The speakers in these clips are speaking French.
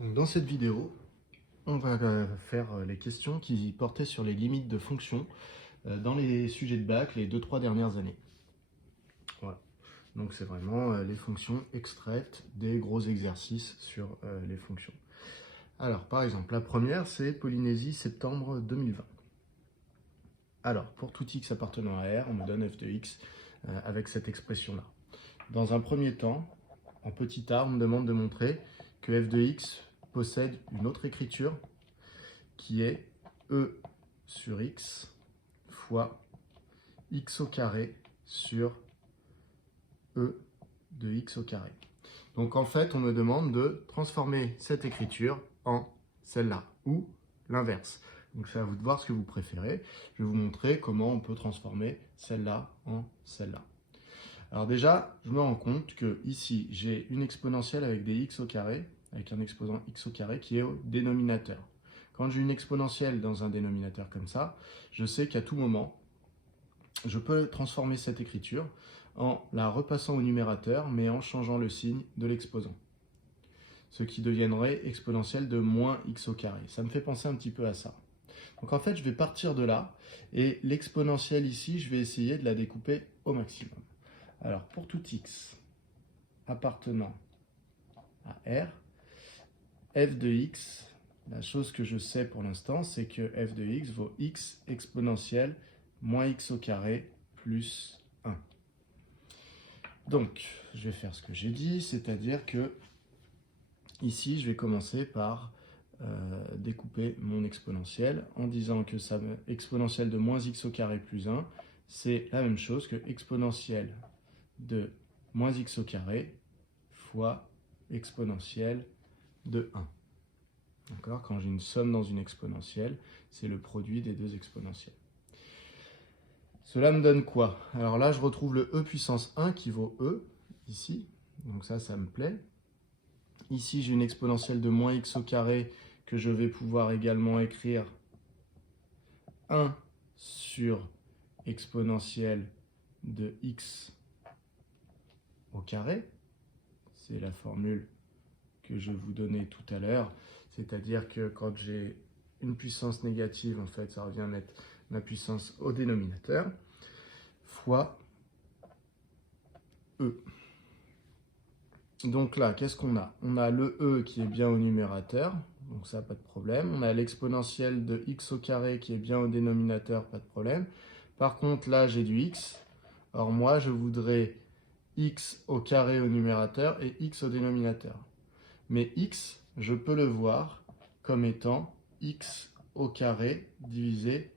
Donc, dans cette vidéo, on va faire les questions qui portaient sur les limites de fonctions dans les sujets de bac les 2-3 dernières années. Voilà. Donc c'est vraiment les fonctions extraites des gros exercices sur les fonctions. Alors par exemple, la première c'est Polynésie septembre 2020. Alors pour tout x appartenant à R, on me donne f de x avec cette expression-là. Dans un premier temps, en petit a, on me demande de montrer que f de x possède une autre écriture qui est e sur x fois x au carré sur e de x au carré. Donc en fait, on me demande de transformer cette écriture en celle-là, ou l'inverse. Donc c'est à vous de voir ce que vous préférez. Je vais vous montrer comment on peut transformer celle-là en celle-là. Alors déjà, je me rends compte que ici, j'ai une exponentielle avec des x au carré, avec un exposant x au carré qui est au dénominateur. Quand j'ai une exponentielle dans un dénominateur comme ça, je sais qu'à tout moment, je peux transformer cette écriture en la repassant au numérateur, mais en changeant le signe de l'exposant. Ce qui deviendrait exponentielle de moins x au carré. Ça me fait penser un petit peu à ça. Donc en fait, je vais partir de là, et l'exponentielle ici, je vais essayer de la découper au maximum. Alors pour tout x appartenant à R, f de x, la chose que je sais pour l'instant, c'est que f de x vaut x exponentielle moins x au carré plus 1. Donc, je vais faire ce que j'ai dit, c'est-à-dire que ici, je vais commencer par découper mon exponentielle en disant que ça exponentielle de moins x au carré plus 1, c'est la même chose que exponentielle de moins x au carré fois exponentielle de 1. D'accord? Quand j'ai une somme dans une exponentielle, c'est le produit des deux exponentielles. Cela me donne quoi? Alors là, je retrouve le e puissance 1 qui vaut e, ici. Donc ça me plaît. Ici, j'ai une exponentielle de moins x au carré que je vais pouvoir également écrire 1 sur exponentielle de x au carré. C'est la formule que je vous donnais tout à l'heure. C'est-à-dire que quand j'ai une puissance négative, en fait, ça revient à mettre ma puissance au dénominateur, fois e. Donc là, qu'est-ce qu'on a? On a le e qui est bien au numérateur, donc ça, pas de problème. On a l'exponentielle de x au carré qui est bien au dénominateur, pas de problème. Par contre, là, j'ai du x. Or, moi, je voudrais x au carré au numérateur et x au dénominateur. Mais x, je peux le voir comme étant x au carré divisé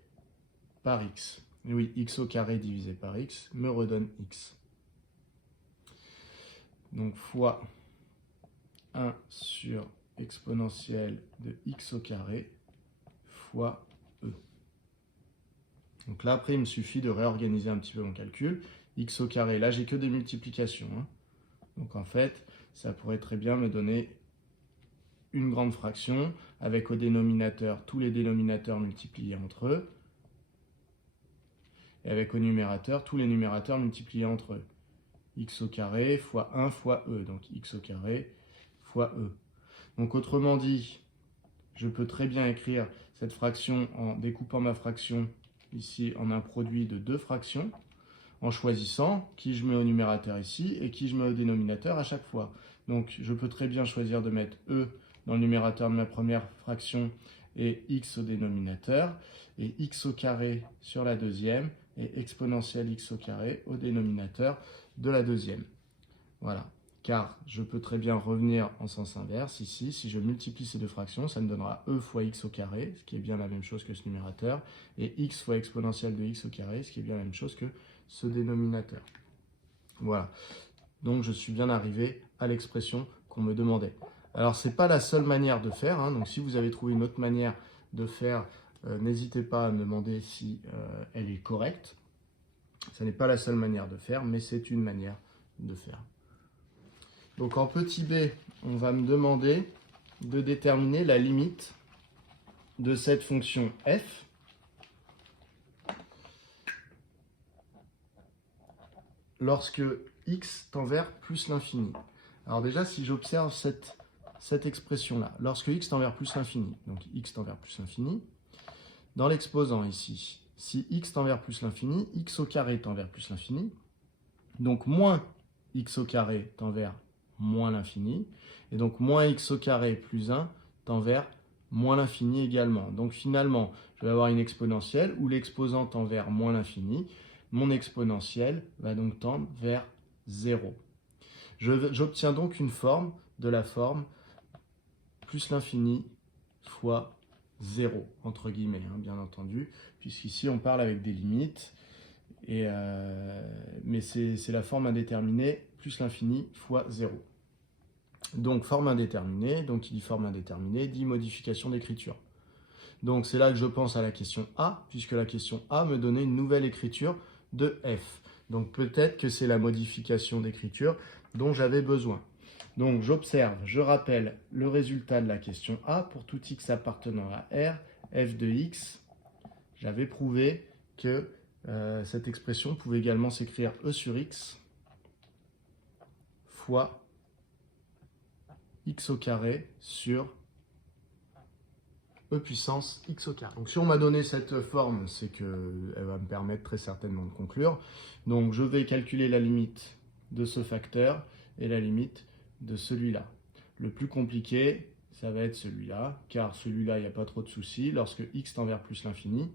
par x. Et oui, x au carré divisé par x me redonne x. Donc fois 1 sur exponentielle de x au carré fois e. Donc là, après, il me suffit de réorganiser un petit peu mon calcul. X au carré, là, j'ai que des multiplications. Donc en fait, ça pourrait très bien me donner une grande fraction avec au dénominateur tous les dénominateurs multipliés entre eux et avec au numérateur tous les numérateurs multipliés entre eux. X au carré fois 1 fois e, donc x au carré fois e. Donc autrement dit, je peux très bien écrire cette fraction en découpant ma fraction ici en un produit de deux fractions, en choisissant qui je mets au numérateur ici et qui je mets au dénominateur à chaque fois. Donc je peux très bien choisir de mettre e dans le numérateur de ma première fraction et x au dénominateur, et x au carré sur la deuxième, et exponentielle x au carré au dénominateur de la deuxième. Voilà. Car je peux très bien revenir en sens inverse ici. Si je multiplie ces deux fractions, ça me donnera e fois x au carré, ce qui est bien la même chose que ce numérateur, et x fois exponentielle de x au carré, ce qui est bien la même chose que ce dénominateur. Voilà. Donc je suis bien arrivé à l'expression qu'on me demandait. Alors ce n'est pas la seule manière de faire, donc si vous avez trouvé une autre manière de faire, n'hésitez pas à me demander si elle est correcte. Ce n'est pas la seule manière de faire, mais c'est une manière de faire. Donc en petit b, on va me demander de déterminer la limite de cette fonction f lorsque x tend vers plus l'infini. Alors déjà, si j'observe cette cette expression-là, lorsque x tend vers plus l'infini, donc x tend vers plus l'infini, dans l'exposant ici, si x tend vers plus l'infini, x au carré tend vers plus l'infini, donc moins x au carré tend vers moins l'infini, et donc moins x au carré plus 1 tend vers moins l'infini également. Donc finalement, je vais avoir une exponentielle où l'exposant tend vers moins l'infini, mon exponentielle va donc tendre vers 0. J'obtiens donc une forme de la forme plus l'infini fois 0, entre guillemets, hein, bien entendu, puisqu'ici on parle avec des limites, mais c'est la forme indéterminée plus l'infini fois 0. Donc forme indéterminée, donc qui dit forme indéterminée, dit modification d'écriture. Donc c'est là que je pense à la question A, puisque la question A me donnait une nouvelle écriture de f. Donc peut-être que c'est la modification d'écriture dont j'avais besoin. Donc j'observe, je rappelle le résultat de la question A pour tout x appartenant à R, f de x. J'avais prouvé que cette expression pouvait également s'écrire e sur x fois x au carré sur e puissance x au carré. Donc si on m'a donné cette forme, c'est qu'elle va me permettre très certainement de conclure. Donc je vais calculer la limite de ce facteur et la limite de celui-là. Le plus compliqué, ça va être celui-là, car celui-là, il n'y a pas trop de soucis. Lorsque x tend vers plus l'infini,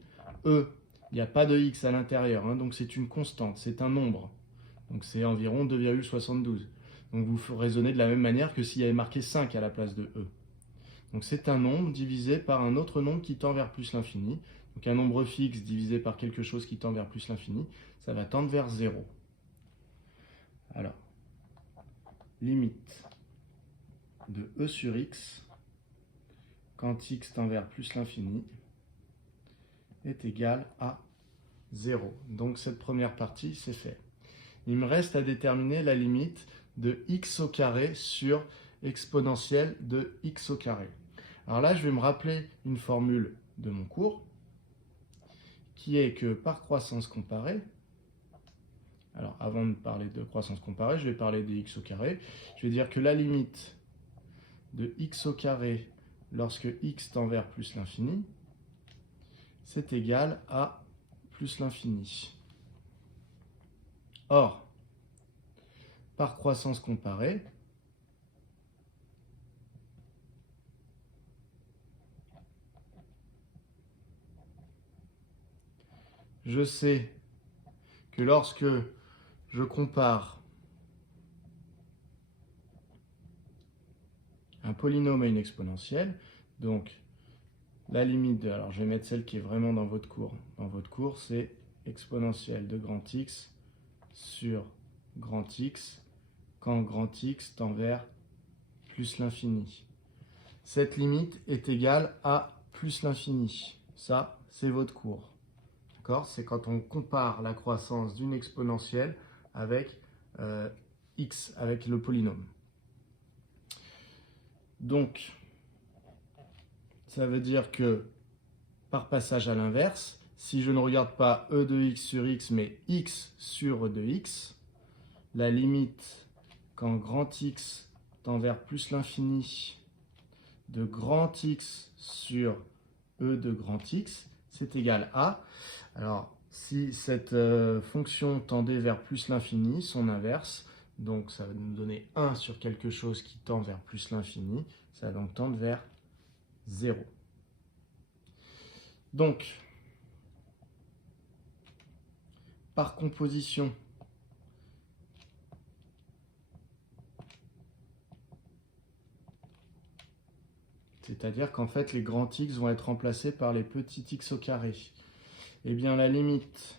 e, il n'y a pas de x à l'intérieur, hein, donc c'est une constante, c'est un nombre. Donc c'est environ 2,72. Donc vous raisonnez de la même manière que s'il y avait marqué 5 à la place de e. Donc c'est un nombre divisé par un autre nombre qui tend vers plus l'infini. Donc un nombre fixe divisé par quelque chose qui tend vers plus l'infini, ça va tendre vers 0. Alors, limite de e sur x, quand x tend vers plus l'infini, est égal à 0. Donc cette première partie, c'est fait. Il me reste à déterminer la limite de x au carré sur exponentielle de x au carré. Alors là, je vais me rappeler une formule de mon cours, qui est que par croissance comparée, alors avant de parler de croissance comparée, je vais parler des x au carré, je vais dire que la limite de x au carré lorsque x tend vers plus l'infini, c'est égal à plus l'infini. Or, par croissance comparée, je sais que lorsque je compare un polynôme à une exponentielle, donc la limite de, alors je vais mettre celle qui est vraiment dans votre cours. Dans votre cours, c'est exponentielle de grand X sur grand X quand grand X tend vers plus l'infini. Cette limite est égale à plus l'infini. Ça, c'est votre cours. C'est quand on compare la croissance d'une exponentielle avec x, avec le polynôme. Donc, ça veut dire que par passage à l'inverse, si je ne regarde pas e de x sur x, mais x sur e de x, la limite quand grand X tend vers plus l'infini de grand X sur e de grand X, c'est égal à... Alors, si cette fonction tendait vers plus l'infini, son inverse, donc ça va nous donner 1 sur quelque chose qui tend vers plus l'infini, ça va donc tendre vers 0. Donc, par composition, c'est-à-dire qu'en fait, les grands x vont être remplacés par les petits x au carré. Eh bien, la limite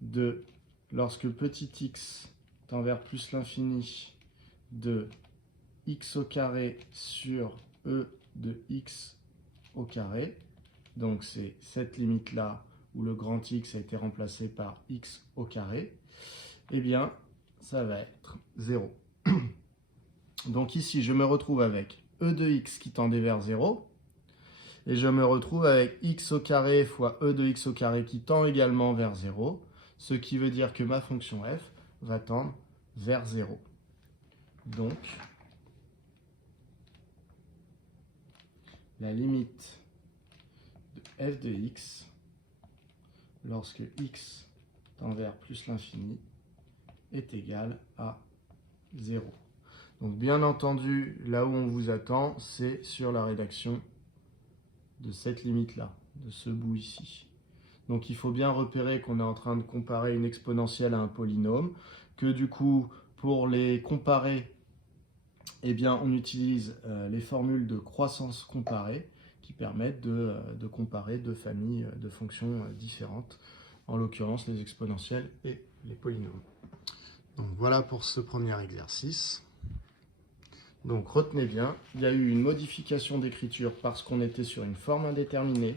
de, lorsque petit x tend vers plus l'infini, de x au carré sur e de x au carré, donc c'est cette limite-là où le grand x a été remplacé par x au carré, eh bien, ça va être 0. Donc ici, je me retrouve avec e de x qui tendait vers 0, et je me retrouve avec x au carré fois e de x au carré qui tend également vers 0, ce qui veut dire que ma fonction f va tendre vers 0. Donc, la limite de f de x lorsque x tend vers plus l'infini est égal à 0. Donc bien entendu, là où on vous attend, c'est sur la rédaction de cette limite-là, de ce bout ici. Donc il faut bien repérer qu'on est en train de comparer une exponentielle à un polynôme, que du coup, pour les comparer, eh bien, on utilise les formules de croissance comparée qui permettent de comparer deux familles de fonctions différentes, en l'occurrence les exponentielles et les polynômes. Donc voilà pour ce premier exercice. Donc retenez bien, il y a eu une modification d'écriture parce qu'on était sur une forme indéterminée.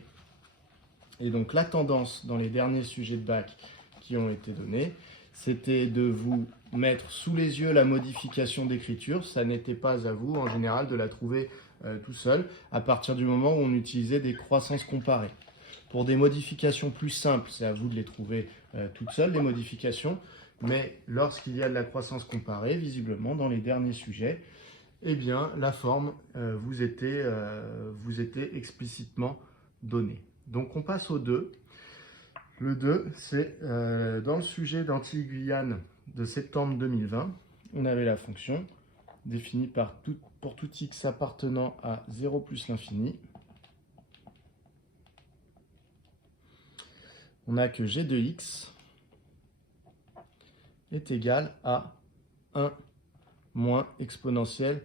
Et donc la tendance dans les derniers sujets de bac qui ont été donnés, c'était de vous mettre sous les yeux la modification d'écriture. Ça n'était pas à vous, en général, de la trouver tout seul, à partir du moment où on utilisait des croissances comparées. Pour des modifications plus simples, c'est à vous de les trouver toutes seules, les modifications. Mais lorsqu'il y a de la croissance comparée, visiblement, dans les derniers sujets, eh bien, la forme vous était explicitement donnée. Donc, on passe au 2. Le 2, c'est dans le sujet d'Antilles-Guyane de septembre 2020. On avait la fonction définie pour tout x appartenant à 0 plus l'infini. On a que g de x est égal à 1 moins exponentielle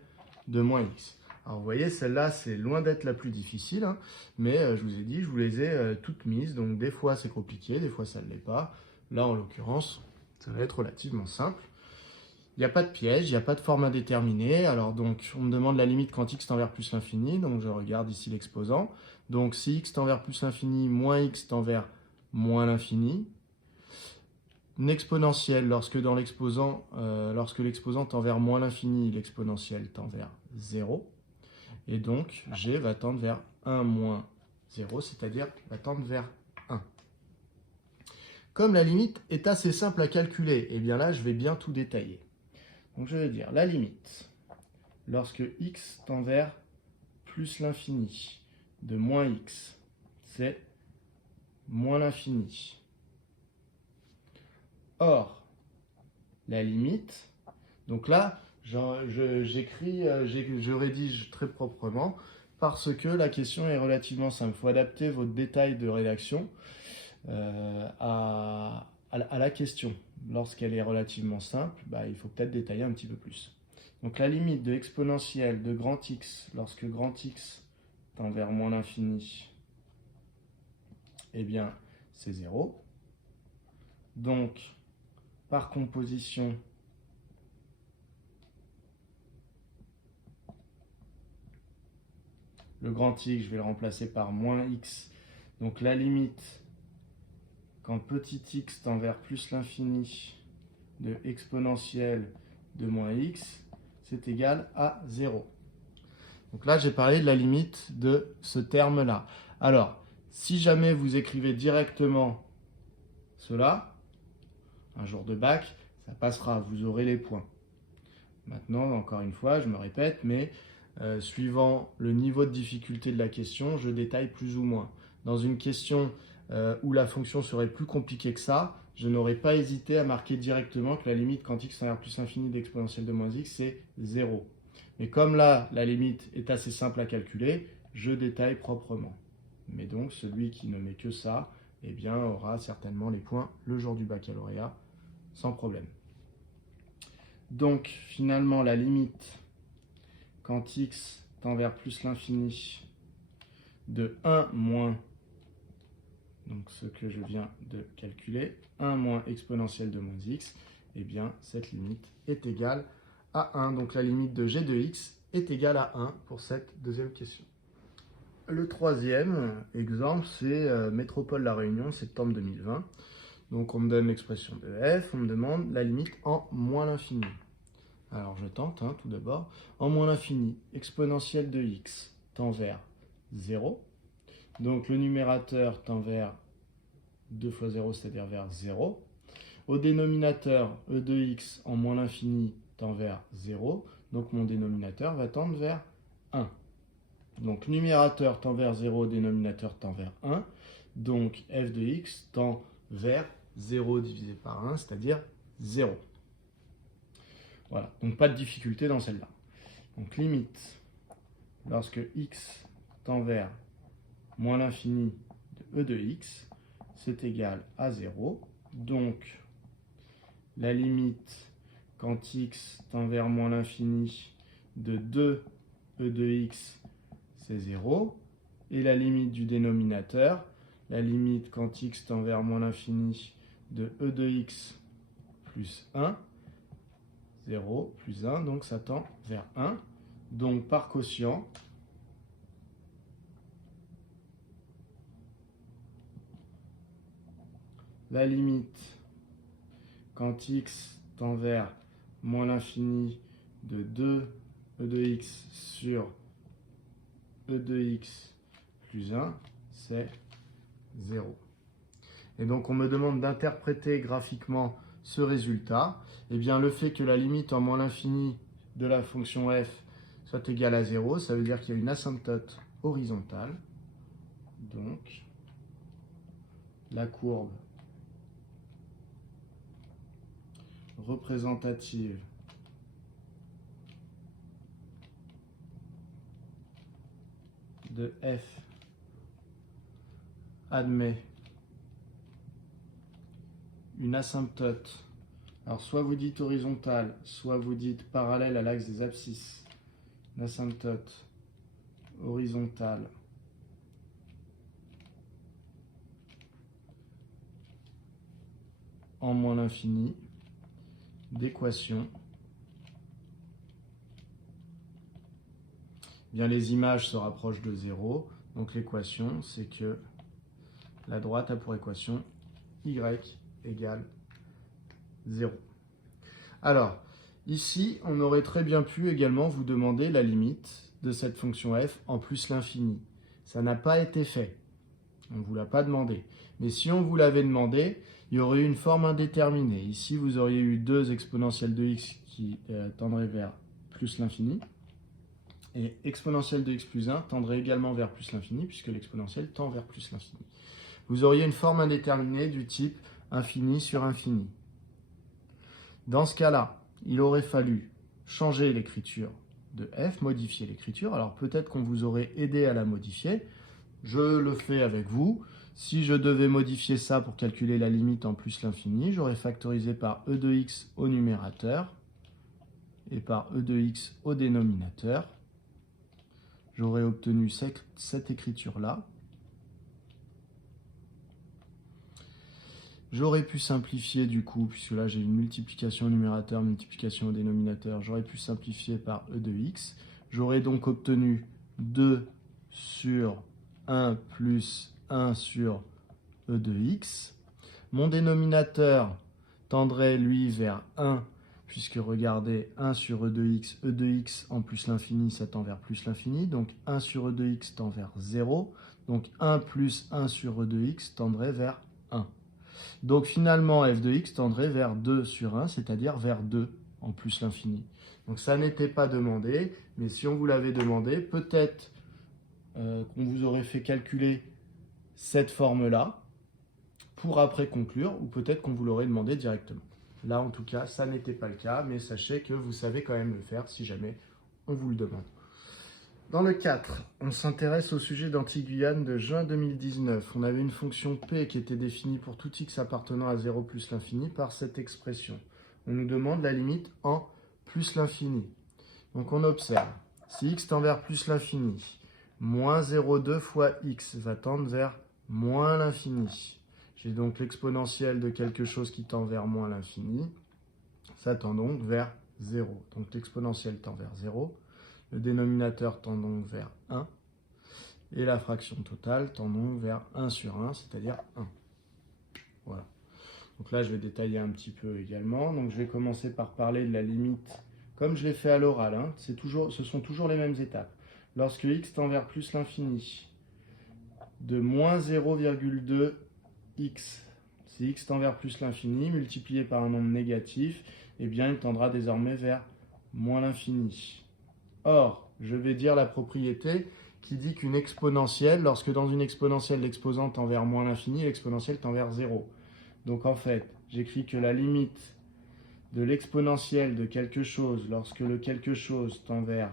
de moins x. Alors vous voyez, celle-là, c'est loin d'être la plus difficile, hein, mais je vous ai dit, je vous les ai toutes mises, donc des fois c'est compliqué, des fois ça ne l'est pas. Là, en l'occurrence, ça va être relativement simple. Il n'y a pas de piège, il n'y a pas de forme indéterminée. Alors donc, on me demande la limite quand x tend vers plus l'infini, donc je regarde ici l'exposant. Donc si x tend vers plus l'infini, moins x tend vers moins l'infini. Une exponentielle, lorsque l'exposant tend vers moins l'infini, l'exponentielle tend vers 0. Et donc, g va tendre vers 1 moins 0, c'est-à-dire va tendre vers 1. Comme la limite est assez simple à calculer, et bien là, je vais bien tout détailler. Donc, je vais dire la limite, lorsque x tend vers plus l'infini de moins x, c'est moins l'infini. Or, la limite, donc là, je rédige très proprement parce que la question est relativement simple. Il faut adapter votre détail de rédaction à la question. Lorsqu'elle est relativement simple, il faut peut-être détailler un petit peu plus. Donc la limite de exponentielle de grand X, lorsque grand X tend vers moins l'infini, eh bien c'est 0. Donc, par composition, le grand X, je vais le remplacer par moins X. Donc la limite, quand petit x tend vers plus l'infini de exponentielle de moins x, c'est égal à 0. Donc là, j'ai parlé de la limite de ce terme-là. Alors, si jamais vous écrivez directement cela, un jour de bac, ça passera, vous aurez les points. Maintenant, encore une fois, je me répète, mais suivant le niveau de difficulté de la question, je détaille plus ou moins. Dans une question où la fonction serait plus compliquée que ça, je n'aurais pas hésité à marquer directement que la limite quand x tend vers plus l'infini d'exponentielle de moins x, c'est 0. Mais comme là, la limite est assez simple à calculer, je détaille proprement. Mais donc, celui qui ne met que ça, eh bien, aura certainement les points le jour du baccalauréat, sans problème. Donc, finalement, la limite quand x tend vers plus l'infini de 1 moins, donc ce que je viens de calculer, 1 moins exponentielle de moins x, eh bien, cette limite est égale à 1. Donc, la limite de g de x est égale à 1 pour cette deuxième question. Le troisième exemple, c'est Métropole La Réunion, septembre 2020. Donc, on me donne l'expression de f, on me demande la limite en moins l'infini. Alors, je tente, tout d'abord. En moins l'infini, exponentielle de x tend vers 0. Donc, le numérateur tend vers 2 fois 0, c'est-à-dire vers 0. Au dénominateur, e de x en moins l'infini tend vers 0. Donc, mon dénominateur va tendre vers 1. Donc numérateur tend vers 0, dénominateur tend vers 1. Donc f de x tend vers 0 divisé par 1, c'est-à-dire 0. Voilà, donc pas de difficulté dans celle-là. Donc limite, lorsque x tend vers moins l'infini de e de x, c'est égal à 0. Donc la limite quand x tend vers moins l'infini de 2 e de x, c'est 0. Et la limite du dénominateur, la limite quand x tend vers moins l'infini de e de x plus 1, 0 plus 1, donc ça tend vers 1. Donc par quotient, la limite quand x tend vers moins l'infini de 2 e de x sur e de x plus 1, c'est 0. Et donc on me demande d'interpréter graphiquement ce résultat. Eh bien le fait que la limite en moins l'infini de la fonction f soit égale à 0, ça veut dire qu'il y a une asymptote horizontale. Donc la courbe représentative de f admet une asymptote, alors soit vous dites horizontale, soit vous dites parallèle à l'axe des abscisses, une asymptote horizontale en moins l'infini d'équation. Bien, les images se rapprochent de 0, donc l'équation, c'est que la droite a pour équation y égale 0. Alors, ici, on aurait très bien pu également vous demander la limite de cette fonction f en plus l'infini. Ça n'a pas été fait. On ne vous l'a pas demandé. Mais si on vous l'avait demandé, il y aurait eu une forme indéterminée. Ici, vous auriez eu 2 exponentielles de x qui tendraient vers plus l'infini. Et exponentielle de x plus 1 tendrait également vers plus l'infini, puisque l'exponentielle tend vers plus l'infini. Vous auriez une forme indéterminée du type infini sur infini. Dans ce cas-là, il aurait fallu changer l'écriture de f, modifier l'écriture. Alors peut-être qu'on vous aurait aidé à la modifier. Je le fais avec vous. Si je devais modifier ça pour calculer la limite en plus l'infini, j'aurais factorisé par e de x au numérateur et par e de x au dénominateur. J'aurais obtenu cette écriture-là. J'aurais pu simplifier du coup, puisque là j'ai une multiplication au numérateur, multiplication au dénominateur, j'aurais pu simplifier par e de x. J'aurais donc obtenu 2 sur 1 plus 1 sur e de x. Mon dénominateur tendrait lui vers 1, puisque regardez, 1 sur e de x en plus l'infini, ça tend vers plus l'infini, donc 1 sur e de x tend vers 0, donc 1 plus 1 sur e de x tendrait vers 1. Donc finalement, f de x tendrait vers 2 sur 1, c'est-à-dire vers 2 en plus l'infini. Donc ça n'était pas demandé, mais si on vous l'avait demandé, peut-être qu'on vous aurait fait calculer cette forme-là pour après conclure, ou peut-être qu'on vous l'aurait demandé directement. Là, en tout cas, ça n'était pas le cas, mais sachez que vous savez quand même le faire si jamais on vous le demande. Dans le 4, on s'intéresse au sujet d'Antiguyane de juin 2019. On avait une fonction p qui était définie pour tout x appartenant à 0 plus l'infini par cette expression. On nous demande la limite en plus l'infini. Donc on observe, si x tend vers plus l'infini, moins 0,2 fois x va tendre vers moins l'infini. J'ai donc l'exponentielle de quelque chose qui tend vers moins l'infini. Ça tend donc vers 0. Donc l'exponentielle tend vers 0. Le dénominateur tend donc vers 1. Et la fraction totale tend donc vers 1 sur 1, c'est-à-dire 1. Voilà. Donc là, je vais détailler un petit peu également. Donc je vais commencer par parler de la limite, comme je l'ai fait à l'oral. Hein. Ce sont toujours les mêmes étapes. Lorsque x tend vers plus l'infini, de moins 0,2 x, si x tend vers plus l'infini, multiplié par un nombre négatif, eh bien il tendra désormais vers moins l'infini. Or, je vais dire la propriété qui dit qu'une exponentielle, lorsque dans une exponentielle, l'exposant tend vers moins l'infini, l'exponentielle tend vers 0. Donc en fait, j'écris que la limite de l'exponentielle de quelque chose, lorsque le quelque chose tend vers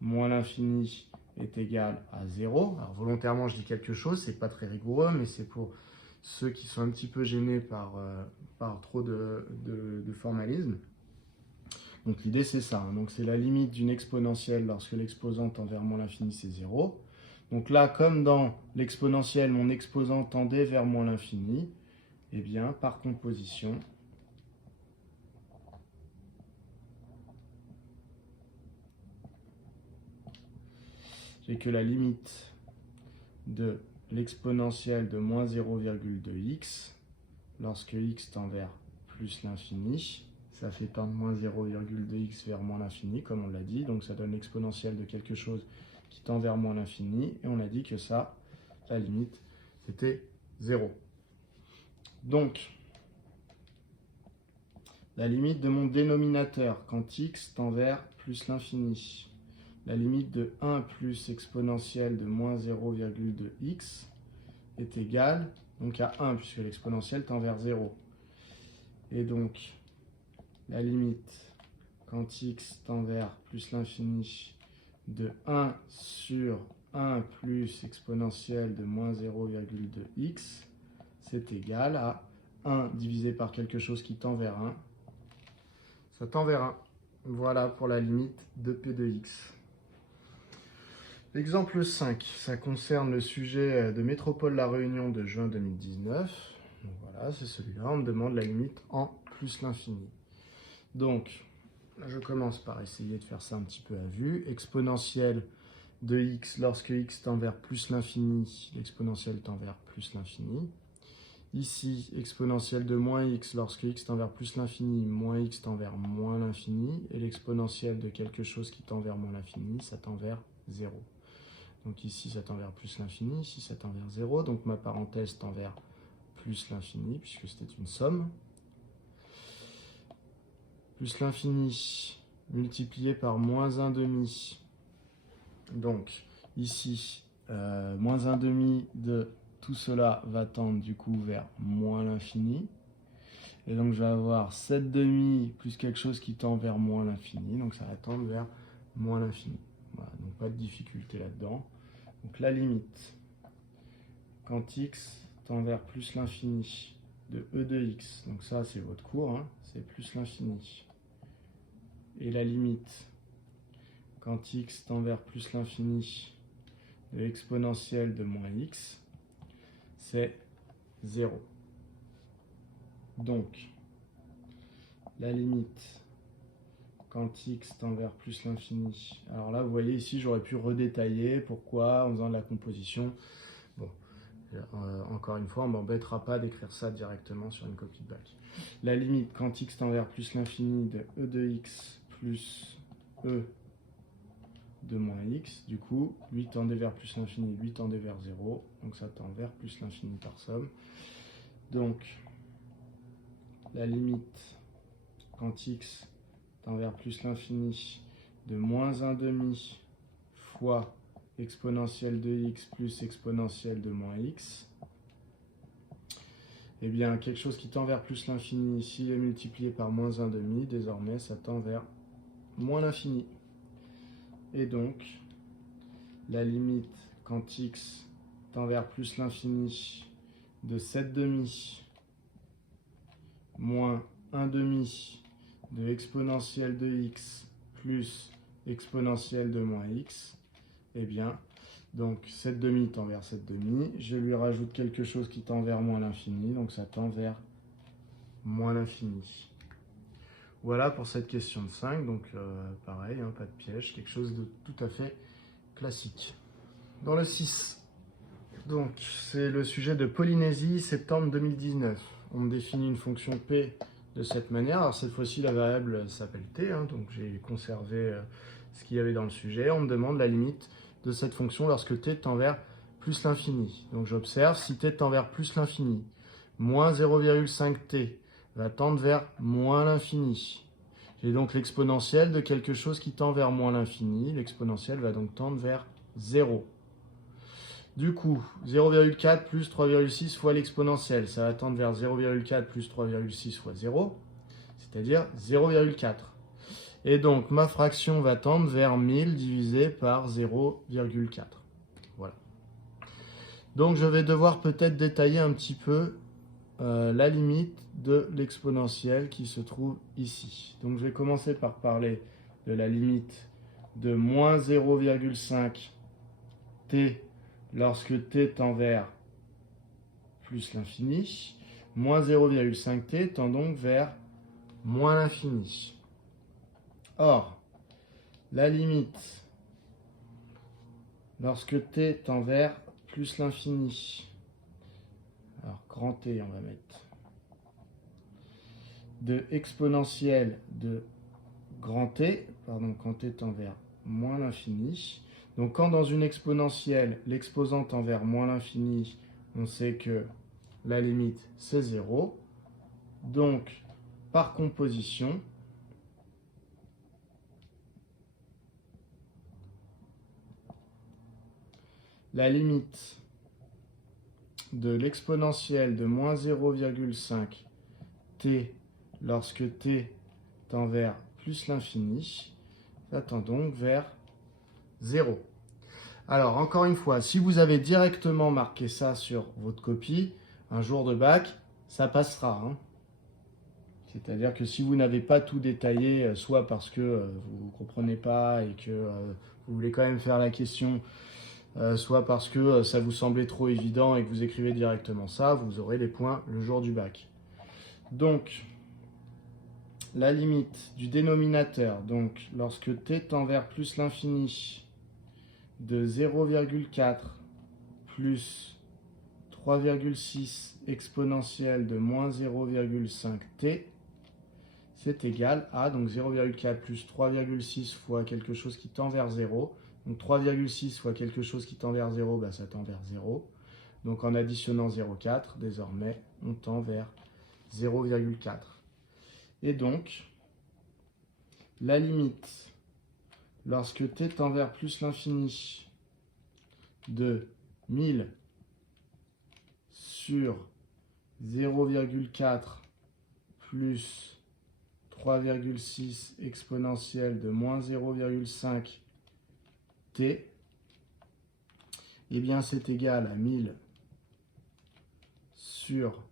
moins l'infini, est égale à 0. Alors volontairement, je dis quelque chose, c'est pas très rigoureux, mais c'est pour ceux qui sont un petit peu gênés par trop de formalisme. Donc l'idée c'est ça, hein. Donc c'est la limite d'une exponentielle lorsque l'exposant tend vers moins l'infini, c'est 0. Donc là, comme dans l'exponentielle, mon exposant tendait vers moins l'infini, eh bien par composition, j'ai que la limite de l'exponentielle de moins 0,2x, lorsque x tend vers plus l'infini, ça fait tendre moins 0,2x vers moins l'infini, comme on l'a dit, donc ça donne l'exponentielle de quelque chose qui tend vers moins l'infini, et on a dit que ça, la limite, c'était 0. Donc, la limite de mon dénominateur, quand x tend vers plus l'infini, la limite de 1 plus exponentielle de moins 0,2x est égale donc à 1, puisque l'exponentielle tend vers 0. Et donc, la limite, quand x tend vers plus l'infini, de 1 sur 1 plus exponentielle de moins 0,2x, c'est égal à 1 divisé par quelque chose qui tend vers 1. Ça tend vers 1. Voilà pour la limite de P de x. L'exemple 5, ça concerne le sujet de Métropole La Réunion de juin 2019. Donc voilà, c'est celui-là. On me demande la limite en plus l'infini. Donc, je commence par essayer de faire ça un petit peu à vue. Exponentielle de x, lorsque x tend vers plus l'infini, l'exponentielle tend vers plus l'infini. Ici, exponentielle de moins x, lorsque x tend vers plus l'infini, moins x tend vers moins l'infini. Et l'exponentielle de quelque chose qui tend vers moins l'infini, ça tend vers 0. Donc ici, ça tend vers plus l'infini, ici, ça tend vers 0. Donc ma parenthèse tend vers plus l'infini, puisque c'était une somme. Plus l'infini multiplié par moins 1 demi. Donc ici, moins 1 demi de tout cela va tendre du coup vers moins l'infini. Et donc je vais avoir 7 demi plus quelque chose qui tend vers moins l'infini. Donc ça va tendre vers moins l'infini. Voilà, donc pas de difficulté là-dedans. Donc la limite, quand x tend vers plus l'infini de e de x, donc ça c'est votre cours, hein, c'est plus l'infini. Et la limite, quand x tend vers plus l'infini de l'exponentielle de moins x, c'est 0. Donc, la limite, quand x tend vers plus l'infini. Alors là, vous voyez ici, j'aurais pu redétailler pourquoi en faisant de la composition. Bon, encore une fois, on ne m'embêtera pas d'écrire ça directement sur une copie de bac. La limite, quand x tend vers plus l'infini de e de x plus e de moins x, du coup, lui tendait vers plus l'infini, lui tendait vers 0, donc ça tend vers plus l'infini par somme. Donc, la limite, quand x tend vers plus l'infini de moins 1 demi fois exponentielle de x plus exponentielle de moins x, eh bien, quelque chose qui tend vers plus l'infini, s'il est multiplié par moins 1 demi, désormais, ça tend vers moins l'infini. Et donc, la limite, quand x tend vers plus l'infini, de 7 demi moins 1 demi de exponentielle de x plus exponentielle de moins x, eh bien, donc 7 demi tend vers 7 demi, je lui rajoute quelque chose qui tend vers moins l'infini, donc ça tend vers moins l'infini. Voilà pour cette question de 5, donc pareil, hein, pas de piège, quelque chose de tout à fait classique. Dans le 6, donc c'est le sujet de Polynésie, septembre 2019. On me définit une fonction p de cette manière. Alors cette fois-ci, la variable s'appelle t, hein, donc j'ai conservé ce qu'il y avait dans le sujet. On me demande la limite de cette fonction lorsque t tend vers plus l'infini. Donc j'observe, si t tend vers plus l'infini, moins 0,5t va tendre vers moins l'infini. J'ai donc l'exponentielle de quelque chose qui tend vers moins l'infini. L'exponentielle va donc tendre vers 0. Du coup, 0,4 plus 3,6 fois l'exponentielle, ça va tendre vers 0,4 plus 3,6 fois 0, c'est-à-dire 0,4. Et donc, ma fraction va tendre vers 1000 divisé par 0,4. Voilà. Donc, je vais devoir peut-être détailler un petit peu la limite de l'exponentielle qui se trouve ici. Donc, je vais commencer par parler de la limite de moins 0,5 t lorsque t tend vers plus l'infini. Moins 0,5 t tend donc vers moins l'infini. Or, la limite lorsque t tend vers plus l'infini, alors grand T on va mettre, de exponentielle de grand T, pardon, quand T tend vers moins l'infini. Donc quand dans une exponentielle, l'exposant tend vers moins l'infini, on sait que la limite c'est 0. Donc par composition, la limite de l'exponentielle de moins 0,5 t lorsque t tend vers plus l'infini, ça tend donc vers 0. Alors, encore une fois, si vous avez directement marqué ça sur votre copie, un jour de bac, ça passera. Hein. C'est-à-dire que si vous n'avez pas tout détaillé, soit parce que vous ne comprenez pas et que vous voulez quand même faire la question, soit parce que ça vous semblait trop évident et que vous écrivez directement ça, vous aurez les points le jour du bac. Donc, la limite du dénominateur, donc lorsque t tend vers plus l'infini, de 0,4 plus 3,6 exponentielle de moins 0,5 t, c'est égal à donc 0,4 plus 3,6 fois quelque chose qui tend vers 0. Donc 3,6 fois quelque chose qui tend vers 0, bah ça tend vers 0. Donc en additionnant 0,4, désormais, on tend vers 0,4. Et donc, la limite, lorsque t tend vers plus l'infini, de 1000 sur 0,4 plus 3,6 exponentielle de moins 0,5 t, eh bien c'est égal à 1000 sur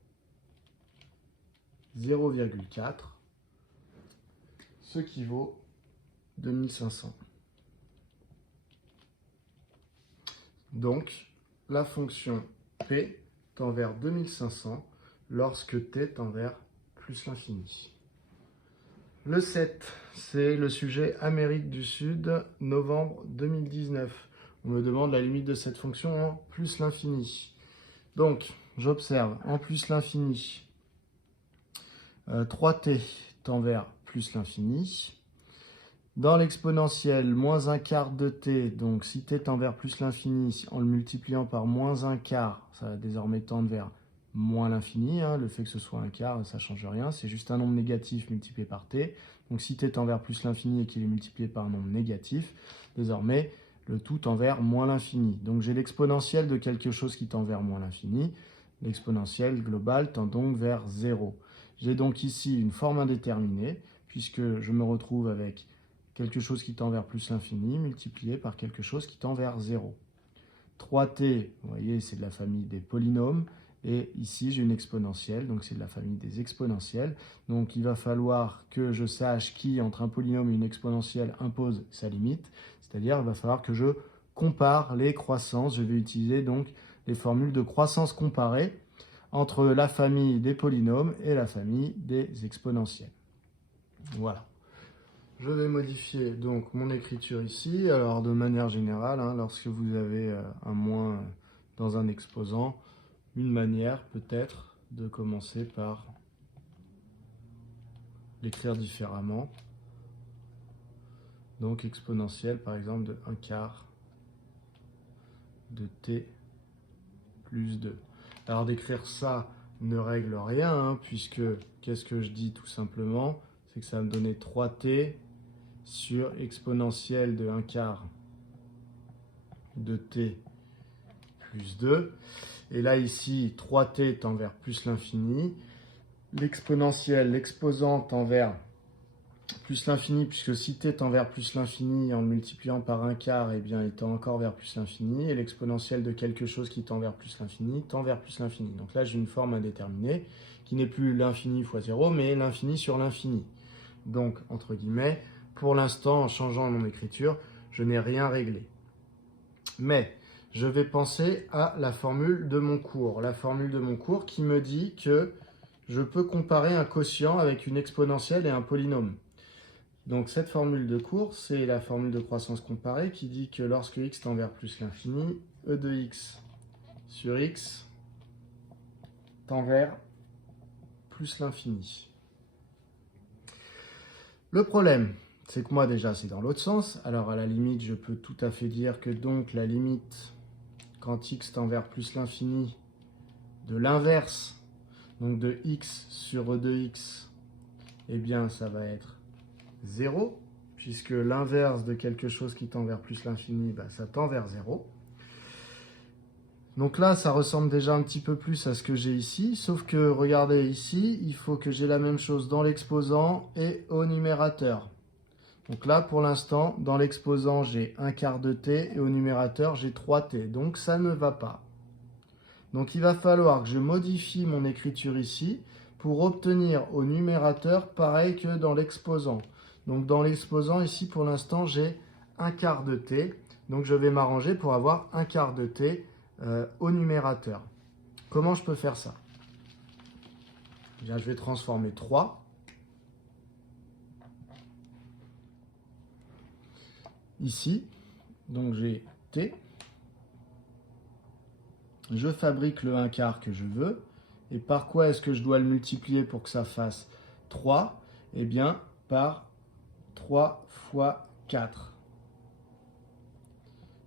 0,4, ce qui vaut 2500. Donc, la fonction p tend vers 2500 lorsque t tend vers plus l'infini. Le 7, c'est le sujet Amérique du Sud, novembre 2019. On me demande la limite de cette fonction en plus l'infini. Donc, j'observe en plus l'infini, 3t tend vers plus l'infini. Dans l'exponentielle, moins un quart de t, donc si t tend vers plus l'infini, en le multipliant par moins un quart, ça va désormais tendre vers moins l'infini. Hein. Le fait que ce soit un quart, ça ne change rien. C'est juste un nombre négatif multiplié par t. Donc si t tend vers plus l'infini et qu'il est multiplié par un nombre négatif, désormais, le tout tend vers moins l'infini. Donc j'ai l'exponentielle de quelque chose qui tend vers moins l'infini. L'exponentielle globale tend donc vers 0. J'ai donc ici une forme indéterminée, puisque je me retrouve avec quelque chose qui tend vers plus l'infini multiplié par quelque chose qui tend vers 0. 3t, vous voyez, c'est de la famille des polynômes. Et ici, j'ai une exponentielle, donc c'est de la famille des exponentielles. Donc il va falloir que je sache qui, entre un polynôme et une exponentielle, impose sa limite. C'est-à-dire, il va falloir que je compare les croissances. Je vais utiliser donc les formules de croissance comparée entre la famille des polynômes et la famille des exponentielles. Voilà. Je vais modifier donc mon écriture ici. Alors de manière générale, hein, lorsque vous avez un moins dans un exposant, une manière peut-être de commencer par l'écrire différemment. Donc exponentielle par exemple de 1 quart de t plus 2. Alors d'écrire ça ne règle rien, hein, puisque qu'est-ce que je dis tout simplement? C'est que ça va me donner 3t sur exponentielle de 1 quart de t plus 2. Et là, ici, 3t tend vers plus l'infini. L'exponentielle, l'exposant tend vers plus l'infini, puisque si t tend vers plus l'infini, en le multipliant par un quart, eh bien, il tend encore vers plus l'infini. Et l'exponentielle de quelque chose qui tend vers plus l'infini, tend vers plus l'infini. Donc là, j'ai une forme indéterminée, qui n'est plus l'infini fois 0, mais l'infini sur l'infini. Donc, entre guillemets, pour l'instant, en changeant mon écriture, je n'ai rien réglé. Mais je vais penser à la formule de mon cours. La formule de mon cours qui me dit que je peux comparer un quotient avec une exponentielle et un polynôme. Donc cette formule de cours, c'est la formule de croissance comparée qui dit que lorsque x tend vers plus l'infini, e de x sur x tend vers plus l'infini. Le problème, c'est que moi déjà c'est dans l'autre sens. Alors à la limite, je peux tout à fait dire que donc la limite quand x tend vers plus l'infini de l'inverse, donc de x sur e de x, eh bien ça va être 0, puisque l'inverse de quelque chose qui tend vers plus l'infini, ça tend vers 0. Donc là, ça ressemble déjà un petit peu plus à ce que j'ai ici, sauf que, regardez ici, il faut que j'ai la même chose dans l'exposant et au numérateur. Donc là, pour l'instant, dans l'exposant, j'ai un quart de t, et au numérateur, j'ai 3t. Donc ça ne va pas. Donc il va falloir que je modifie mon écriture ici pour obtenir au numérateur pareil que dans l'exposant. Donc dans l'exposant, ici, pour l'instant, j'ai un quart de t. Donc je vais m'arranger pour avoir un quart de t au numérateur. Comment je peux faire ça? Bien, je vais transformer 3. Ici, donc j'ai t. Je fabrique le 1 quart que je veux. Et par quoi est-ce que je dois le multiplier pour que ça fasse 3? Eh bien, par 3 fois 4.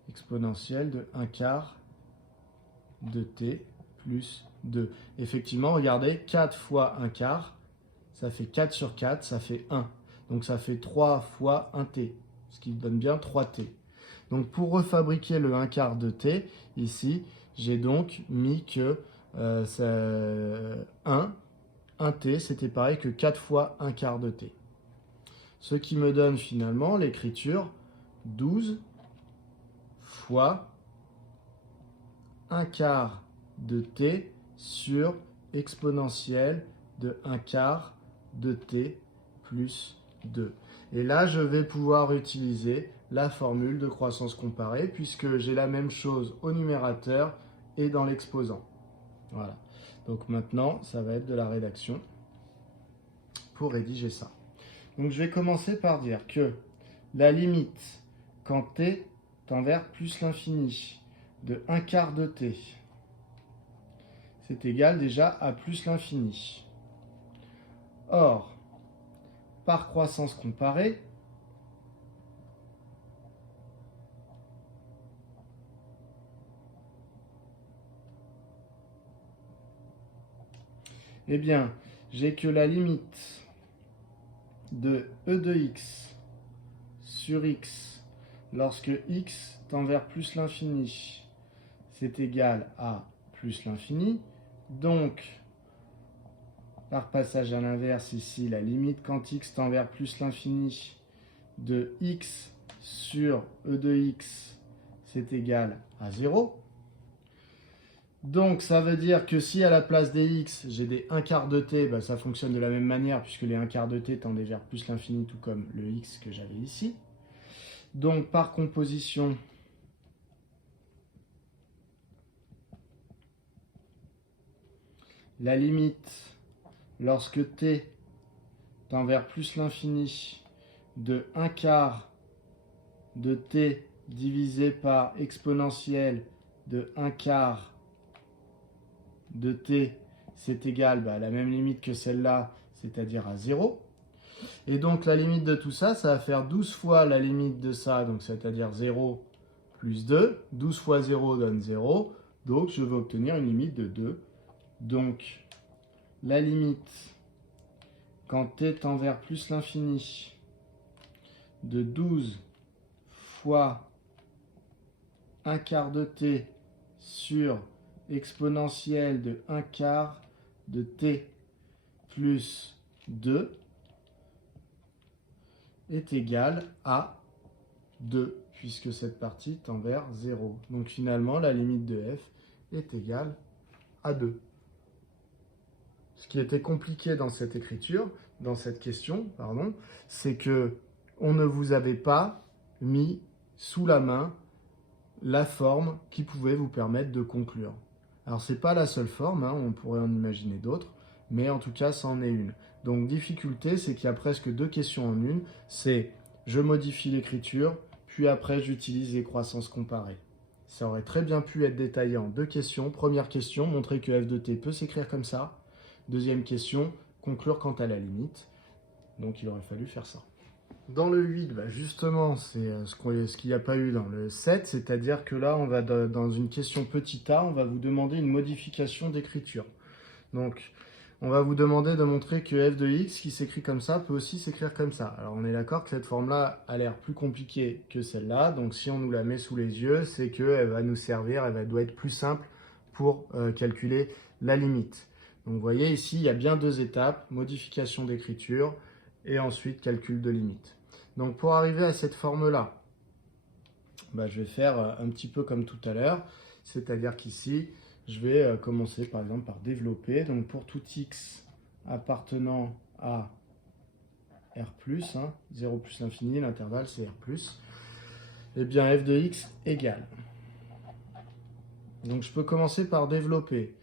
Exponentielle de 1 quart de t plus 2. Effectivement, regardez, 4 fois 1 quart, ça fait 4 sur 4, ça fait 1. Donc ça fait 3 fois 1t, ce qui donne bien 3t. Donc pour refabriquer le 1 quart de t, ici, j'ai donc mis que 1t, c'était pareil que 4 fois 1 quart de t. Ce qui me donne finalement l'écriture 12 fois 1 quart de t sur exponentielle de 1 quart de t plus 2. Et là, je vais pouvoir utiliser la formule de croissance comparée puisque j'ai la même chose au numérateur et dans l'exposant. Voilà. Donc maintenant, ça va être de la rédaction pour rédiger ça. Donc je vais commencer par dire que la limite quand t tend vers plus l'infini de 1 quart de t, c'est égal déjà à plus l'infini. Or, par croissance comparée, eh bien, j'ai que la limite de e de x sur x lorsque x tend vers plus l'infini, c'est égal à plus l'infini. Donc, par passage à l'inverse ici, la limite quand x tend vers plus l'infini de x sur e de x, c'est égal à 0. Donc ça veut dire que si à la place des x, j'ai des 1 quart de t, ça fonctionne de la même manière puisque les 1 quart de t tendaient vers plus l'infini tout comme le x que j'avais ici. Donc par composition, la limite lorsque t tend vers plus l'infini de 1 quart de t divisé par exponentielle de 1 quart de t, c'est égal à la même limite que celle-là, c'est-à-dire à 0. Et donc la limite de tout ça, ça va faire 12 fois la limite de ça, donc c'est-à-dire 0 plus 2. 12 fois 0 donne 0, donc je vais obtenir une limite de 2. Donc la limite quand t tend vers plus l'infini de 12 fois 1 quart de t sur exponentielle de 1 quart de t plus 2 est égal à 2, puisque cette partie tend vers 0. Donc finalement, la limite de f est égale à 2. Ce qui était compliqué dans cette écriture, dans cette question, pardon, c'est que on ne vous avait pas mis sous la main la forme qui pouvait vous permettre de conclure. Alors, ce n'est pas la seule forme, hein, on pourrait en imaginer d'autres, mais en tout cas, ça en est une. Donc, difficulté, c'est qu'il y a presque deux questions en une. C'est je modifie l'écriture, puis après, j'utilise les croissances comparées. Ça aurait très bien pu être détaillé en deux questions. Première question, montrer que f de t peut s'écrire comme ça. Deuxième question, conclure quant à la limite. Donc, il aurait fallu faire ça. Dans le 8, justement, c'est ce qu'il n'y a pas eu dans le 7, c'est-à-dire que là, on va dans une question petit a, on va vous demander une modification d'écriture. Donc, on va vous demander de montrer que f de x, qui s'écrit comme ça, peut aussi s'écrire comme ça. Alors, on est d'accord que cette forme-là a l'air plus compliquée que celle-là, donc si on nous la met sous les yeux, c'est qu'elle va nous servir, doit être plus simple pour calculer la limite. Donc, vous voyez ici, il y a bien deux étapes, modification d'écriture, et ensuite calcul de limite. Donc pour arriver à cette forme-là, je vais faire un petit peu comme tout à l'heure, c'est-à-dire qu'ici, je vais commencer par exemple par développer. Donc pour tout x appartenant à R+, 0 plus l'infini, l'intervalle c'est R+, eh bien f de x égale. Donc je peux commencer par développer.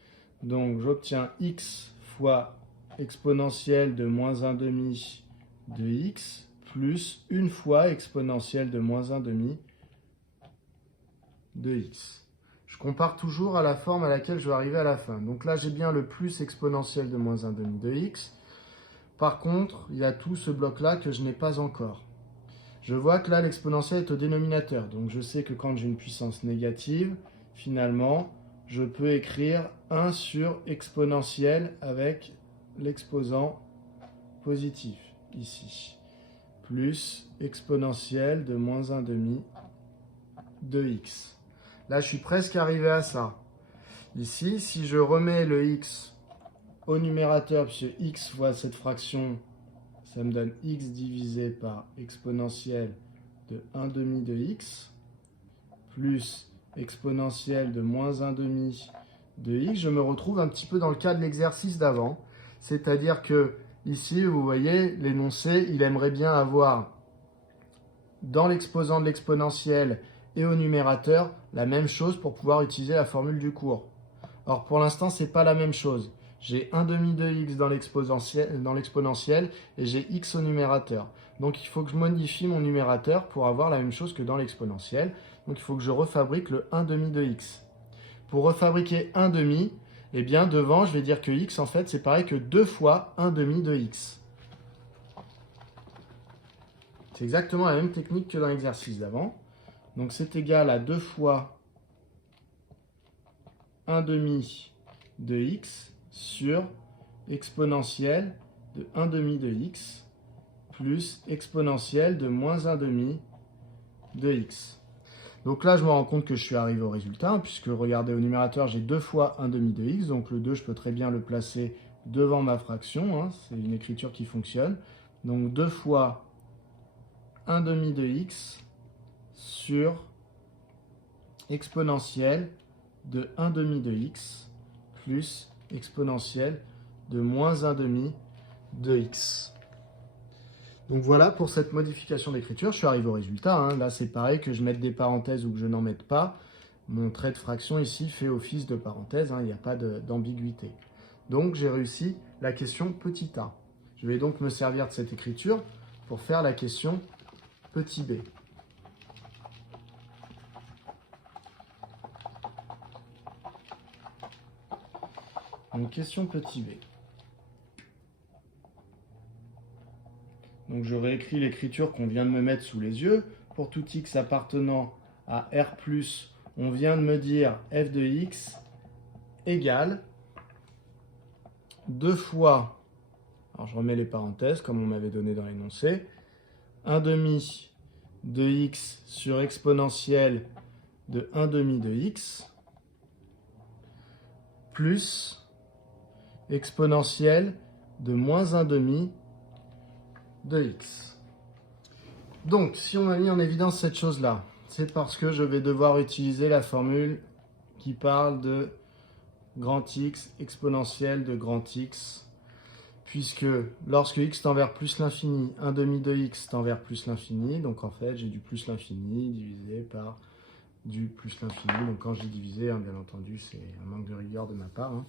Donc j'obtiens x fois exponentielle de moins 1/2 de x plus une fois exponentielle de moins 1/2 de x. Je compare toujours à la forme à laquelle je vais arriver à la fin. Donc là, j'ai bien le plus exponentielle de moins 1/2 de x. Par contre, il y a tout ce bloc-là que je n'ai pas encore. Je vois que là, l'exponentielle est au dénominateur. Donc je sais que quand j'ai une puissance négative, finalement, je peux écrire 1 sur exponentielle avec l'exposant positif, ici, plus exponentielle de moins 1/2 de x. Là, je suis presque arrivé à ça. Ici, si je remets le x au numérateur, puisque x fois cette fraction, ça me donne x divisé par exponentielle de 1/2 de x, plus exponentielle de moins 1/2 de x, je me retrouve un petit peu dans le cas de l'exercice d'avant. C'est-à-dire que ici, vous voyez, l'énoncé, il aimerait bien avoir dans l'exposant de l'exponentielle et au numérateur la même chose pour pouvoir utiliser la formule du cours. Or, pour l'instant, ce n'est pas la même chose. J'ai 1/2 de x dans l'exponentielle et j'ai x au numérateur. Donc, il faut que je modifie mon numérateur pour avoir la même chose que dans l'exponentielle. Donc, il faut que je refabrique le 1/2 de x. Pour refabriquer 1/2, eh bien, devant, je vais dire que x, en fait, c'est pareil que 2 fois 1/2 de x. C'est exactement la même technique que dans l'exercice d'avant. Donc, c'est égal à 2 fois 1/2 de x sur exponentielle de 1/2 de x plus exponentielle de moins 1/2 de x. Donc là, je me rends compte que je suis arrivé au résultat, puisque regardez, au numérateur, j'ai 2 fois 1/2 de x, donc le 2, je peux très bien le placer devant ma fraction, c'est une écriture qui fonctionne. Donc 2 fois 1/2 de x sur exponentielle de 1/2 de x plus exponentielle de moins 1/2 de x. Donc voilà pour cette modification d'écriture, je suis arrivé au résultat. Là, c'est pareil que je mette des parenthèses ou que je n'en mette pas. Mon trait de fraction ici fait office de parenthèse, il n'y a pas d'ambiguïté. Donc j'ai réussi la question petit a. Je vais donc me servir de cette écriture pour faire la question petit b. Donc question petit b. Donc je réécris l'écriture qu'on vient de me mettre sous les yeux. Pour tout x appartenant à R+, on vient de me dire f de x égale 2 fois, alors je remets les parenthèses comme on m'avait donné dans l'énoncé, 1/2 de x sur exponentielle de 1/2 de x plus exponentielle de moins 1/2 de x. Donc, si on a mis en évidence cette chose-là, c'est parce que je vais devoir utiliser la formule qui parle de grand X exponentielle de grand X, puisque lorsque x tend vers plus l'infini, 1/2 de x tend vers plus l'infini, donc en fait j'ai du plus l'infini divisé par du plus l'infini. Donc quand j'ai divisé, hein, bien entendu, c'est un manque de rigueur de ma part. Hein.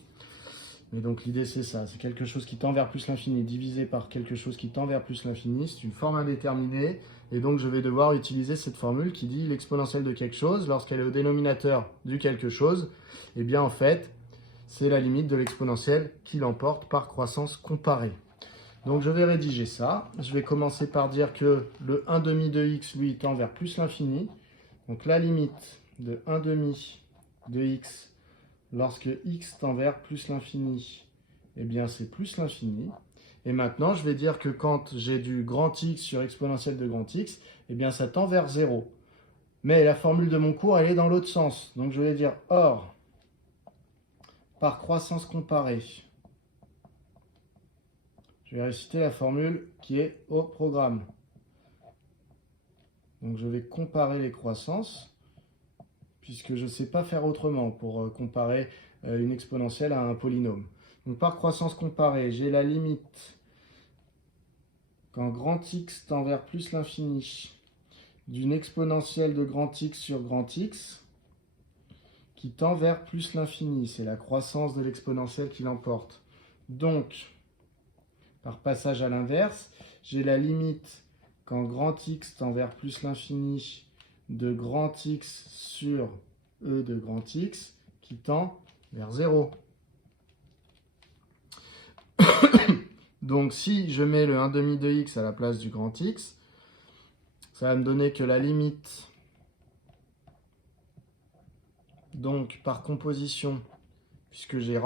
Mais donc l'idée c'est ça, c'est quelque chose qui tend vers plus l'infini divisé par quelque chose qui tend vers plus l'infini. C'est une forme indéterminée. Et donc je vais devoir utiliser cette formule qui dit l'exponentielle de quelque chose, lorsqu'elle est au dénominateur du quelque chose, et bien en fait, c'est la limite de l'exponentielle qui l'emporte par croissance comparée. Donc je vais rédiger ça. Je vais commencer par dire que le 1/2 de x, lui, tend vers plus l'infini. Donc la limite de 1/2 de x lorsque x tend vers plus l'infini, eh bien c'est plus l'infini. Et maintenant, je vais dire que quand j'ai du grand X sur exponentielle de grand X, eh bien ça tend vers 0. Mais la formule de mon cours, elle est dans l'autre sens. Donc je vais dire or, par croissance comparée, je vais réciter la formule qui est au programme. Donc je vais comparer les croissances, puisque je ne sais pas faire autrement pour comparer une exponentielle à un polynôme. Donc par croissance comparée, j'ai la limite quand grand X tend vers plus l'infini d'une exponentielle de grand X sur grand X qui tend vers plus l'infini. C'est la croissance de l'exponentielle qui l'emporte. Donc, par passage à l'inverse, j'ai la limite quand grand X tend vers plus l'infini de grand X sur E de grand X qui tend vers 0. Donc si je mets le 1/2 de x à la place du grand X, ça va me donner que la limite, donc par composition, puisque j'ai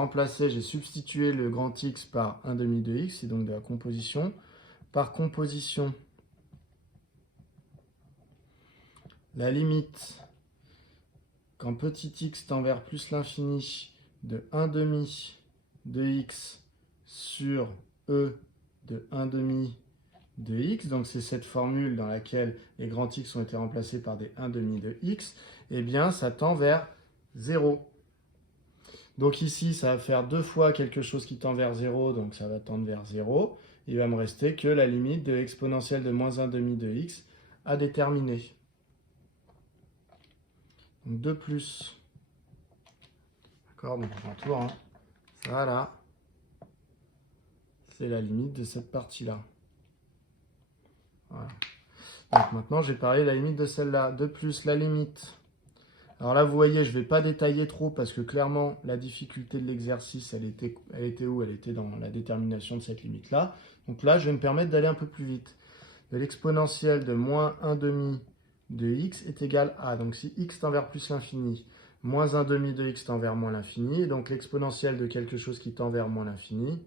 substitué le grand X par 1/2 de x, c'est donc de la composition. Par composition, la limite, quand petit x tend vers plus l'infini, de 1/2 de x sur E de 1/2 de x, donc c'est cette formule dans laquelle les grands x ont été remplacés par des 1/2 de x, eh bien ça tend vers 0. Donc ici, ça va faire 2 fois quelque chose qui tend vers 0, donc ça va tendre vers 0. Il va me rester que la limite de l'exponentielle de moins 1/2 de x à déterminer. Donc 2 plus. D'accord, donc on retourne. Hein. Voilà. C'est la limite de cette partie-là. Voilà. Donc maintenant, j'ai parlé de la limite de celle-là. De plus, la limite. Alors là, vous voyez, je ne vais pas détailler trop parce que clairement, la difficulté de l'exercice, elle était où? Elle était dans la détermination de cette limite-là. Donc là, je vais me permettre d'aller un peu plus vite. De l'exponentielle de moins 1/2 de x est égal à, donc si x tend vers plus l'infini, moins 1/2 de x tend vers moins l'infini, et donc l'exponentielle de quelque chose qui tend vers moins l'infini,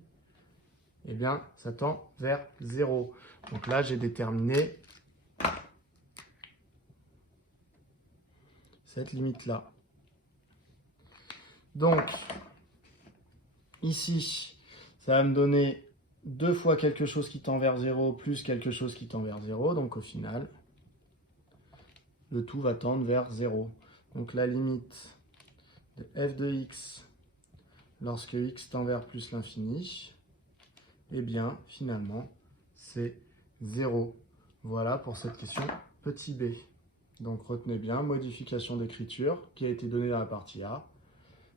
eh bien, ça tend vers 0. Donc là, j'ai déterminé cette limite-là. Donc, ici, ça va me donner 2 fois quelque chose qui tend vers 0 plus quelque chose qui tend vers 0. Donc, au final, le tout va tendre vers 0. Donc, la limite de f de x lorsque x tend vers plus l'infini, eh bien, finalement, c'est 0. Voilà pour cette question petit b. Donc, retenez bien, modification d'écriture qui a été donnée dans la partie A.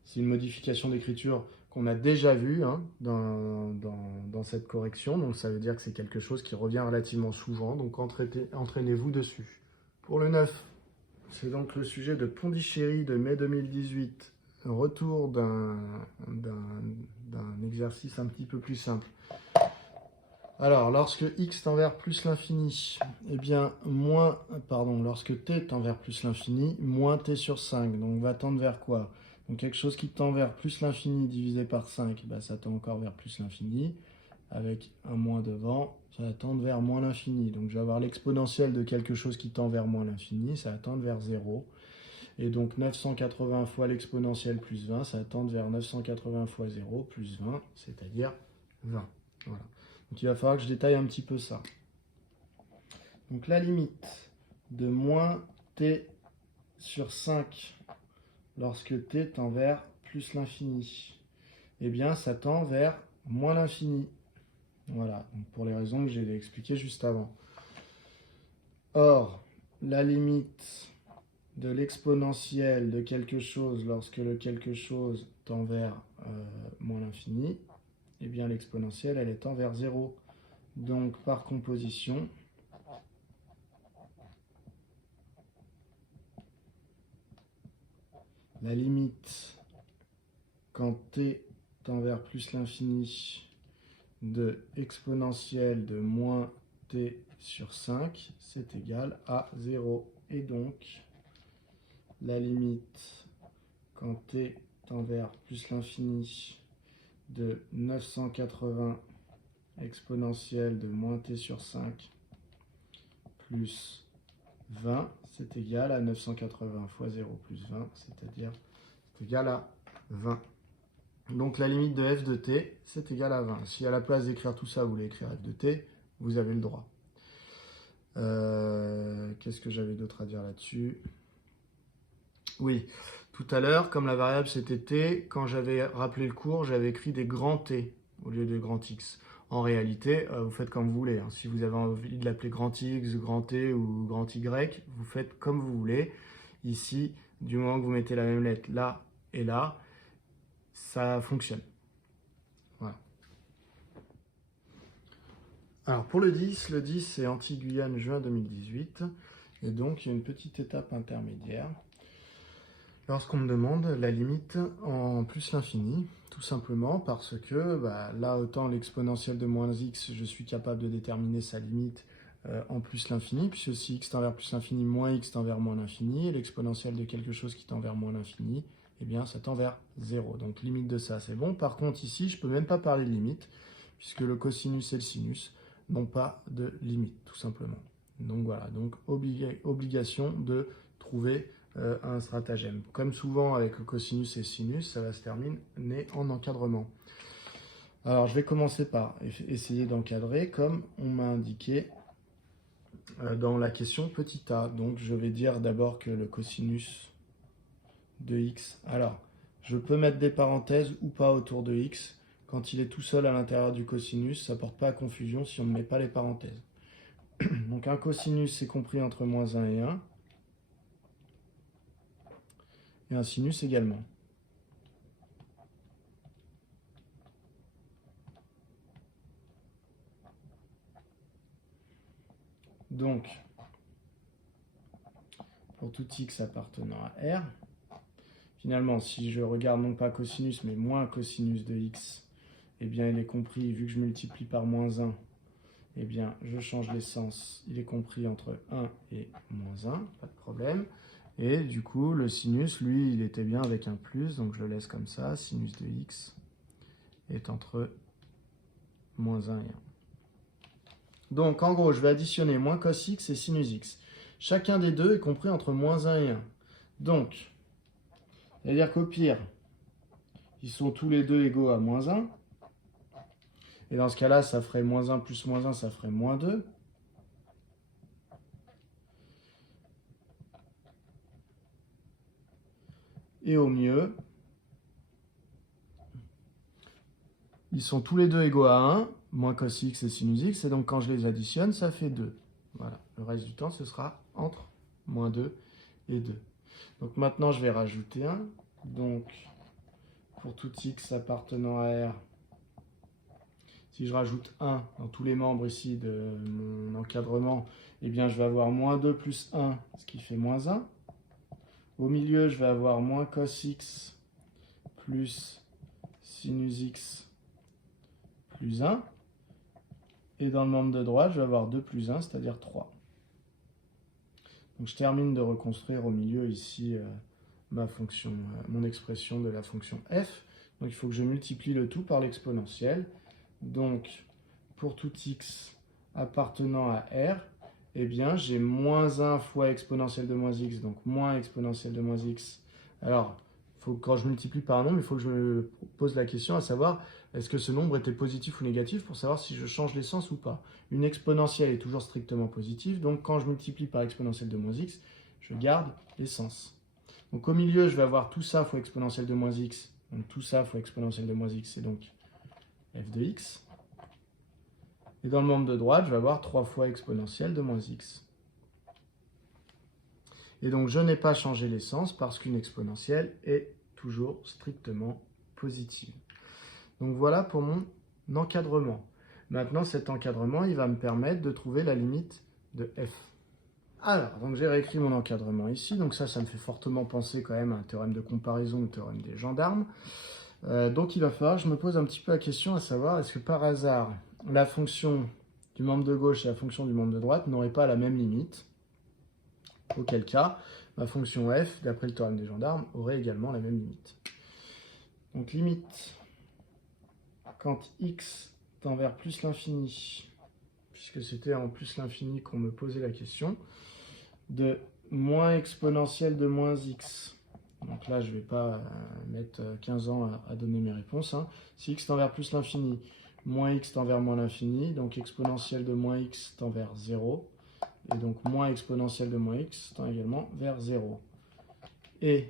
C'est une modification d'écriture qu'on a déjà vue hein, dans cette correction. Donc, ça veut dire que c'est quelque chose qui revient relativement souvent. Donc, entraînez-vous dessus. Pour le 9, c'est donc le sujet de Pondichéry de mai 2018. Retour d'un exercice un petit peu plus simple. Alors, lorsque x tend vers plus l'infini, eh bien, lorsque t tend vers plus l'infini, moins t sur 5. Donc, va tendre vers quoi? Donc, quelque chose qui tend vers plus l'infini divisé par 5, bah, ça tend encore vers plus l'infini. Avec un moins devant, ça va tendre vers moins l'infini. Donc, je vais avoir l'exponentielle de quelque chose qui tend vers moins l'infini, ça va tendre vers 0. Et donc 980 fois l'exponentielle plus 20, ça tend vers 980 fois 0 plus 20, c'est-à-dire 20. Voilà. Donc il va falloir que je détaille un petit peu ça. Donc la limite de moins t sur 5 lorsque t tend vers plus l'infini, eh bien ça tend vers moins l'infini. Voilà, donc pour les raisons que j'ai expliquées juste avant. Or, la limite de l'exponentielle de quelque chose lorsque le quelque chose tend vers moins l'infini, eh bien l'exponentielle, elle est tend vers 0. Donc par composition, la limite quand t tend vers plus l'infini de exponentielle de moins t sur 5, c'est égal à 0. Et donc, la limite quand t tend vers plus l'infini de 980 exponentielle de moins t sur 5 plus 20, c'est égal à 980 fois 0 plus 20, c'est-à-dire c'est égal à 20. Donc la limite de f de t, c'est égal à 20. Si à la place d'écrire tout ça, vous voulez écrire f de t, vous avez le droit. Qu'est-ce que j'avais d'autre à dire là-dessus? Oui, tout à l'heure, comme la variable c'était t, quand j'avais rappelé le cours, j'avais écrit des grands t au lieu de grand x. En réalité, vous faites comme vous voulez. Si vous avez envie de l'appeler grand x, grand t ou grand y, vous faites comme vous voulez. Ici, du moment que vous mettez la même lettre là et là, ça fonctionne. Voilà. Alors pour le 10 c'est Antilles-Guyane juin 2018. Et donc il y a une petite étape intermédiaire. Lorsqu'on me demande la limite en plus l'infini, tout simplement parce que là, autant l'exponentielle de moins x, je suis capable de déterminer sa limite en plus l'infini, puisque si x tend vers plus l'infini, moins x tend vers moins l'infini, et l'exponentielle de quelque chose qui tend vers moins l'infini, eh bien ça tend vers 0. Donc limite de ça, c'est bon. Par contre, ici, je ne peux même pas parler de limite, puisque le cosinus et le sinus n'ont pas de limite, tout simplement. Donc voilà, donc obligation de trouver un stratagème. Comme souvent avec le cosinus et le sinus, ça va se terminer en encadrement. Alors je vais commencer par essayer d'encadrer comme on m'a indiqué dans la question petit a. Donc je vais dire d'abord que le cosinus de x, alors je peux mettre des parenthèses ou pas autour de x. Quand il est tout seul à l'intérieur du cosinus, ça ne porte pas à confusion si on ne met pas les parenthèses. Donc un cosinus c'est compris entre moins 1 et 1. Et un sinus également. Donc, pour tout x appartenant à R, finalement, si je regarde non pas cosinus, mais moins cosinus de x, eh bien, il est compris, vu que je multiplie par moins 1, eh bien, je change l'essence, il est compris entre 1 et moins 1, pas de problème. Et du coup, le sinus, lui, il était bien avec un plus, donc je le laisse comme ça, sinus de x est entre moins 1 et 1. Donc, en gros, je vais additionner moins cos x et sinus x. Chacun des deux est compris entre moins 1 et 1. Donc, c'est-à-dire qu'au pire, ils sont tous les deux égaux à moins 1. Et dans ce cas-là, ça ferait moins 1 plus moins 1, ça ferait moins 2. Et au mieux, ils sont tous les deux égaux à 1, moins cos x et sinus x. Et donc, quand je les additionne, ça fait 2. Voilà. Le reste du temps, ce sera entre moins 2 et 2. Donc maintenant, je vais rajouter 1. Donc, pour tout x appartenant à R, si je rajoute 1 dans tous les membres ici de mon encadrement, eh bien je vais avoir moins 2 plus 1, ce qui fait moins 1. Au milieu, je vais avoir moins cos x plus sinus x plus 1. Et dans le membre de droite, je vais avoir 2 plus 1, c'est-à-dire 3. Donc je termine de reconstruire au milieu ici ma fonction, mon expression de la fonction f. Donc il faut que je multiplie le tout par l'exponentielle. Donc pour tout x appartenant à R, eh bien, j'ai moins 1 fois exponentielle de moins x, donc moins exponentielle de moins x. Alors, quand je multiplie par un nombre, il faut que je me pose la question à savoir, est-ce que ce nombre était positif ou négatif pour savoir si je change les sens ou pas. Une exponentielle est toujours strictement positive, donc quand je multiplie par exponentielle de moins x, je garde les sens. Donc au milieu, je vais avoir tout ça fois exponentielle de moins x, donc tout ça fois exponentielle de moins x, c'est donc f de x. Et dans le membre de droite, je vais avoir 3 fois exponentielle de moins x. Et donc, je n'ai pas changé les sens parce qu'une exponentielle est toujours strictement positive. Donc, voilà pour mon encadrement. Maintenant, cet encadrement, il va me permettre de trouver la limite de f. Alors, donc j'ai réécrit mon encadrement ici. Donc ça me fait fortement penser quand même à un théorème de comparaison, au théorème des gendarmes. Donc, il va falloir que je me pose un petit peu la question à savoir, est-ce que par hasard, la fonction du membre de gauche et la fonction du membre de droite n'auraient pas la même limite? Auquel cas, ma fonction f, d'après le théorème des gendarmes, aurait également la même limite. Donc limite, quand x tend vers plus l'infini, puisque c'était en plus l'infini qu'on me posait la question, de moins exponentielle de moins x. Donc là, je ne vais pas mettre 15 ans à donner mes réponses. Si x tend vers plus l'infini, moins x tend vers moins l'infini, donc exponentielle de moins x tend vers 0. Et donc, moins exponentielle de moins x tend également vers 0. Et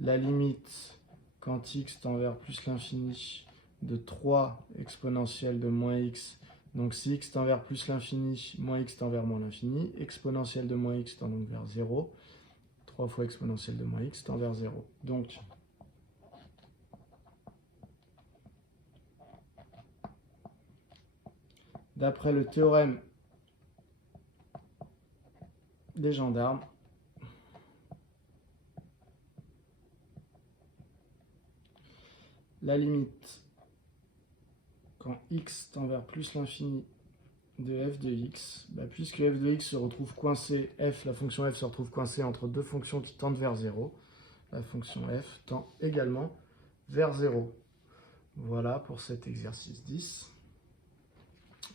la limite, quand x tend vers plus l'infini, de 3 exponentielle de moins x. Donc, si x tend vers plus l'infini, moins x tend vers moins l'infini. Exponentielle de moins x tend donc vers 0. 3 fois exponentielle de moins x tend vers 0. Donc, d'après le théorème des gendarmes, la limite quand x tend vers plus l'infini de f de x, puisque f de x se retrouve coincé, la fonction f se retrouve coincée entre deux fonctions qui tendent vers 0, la fonction f tend également vers 0. Voilà pour cet exercice 10.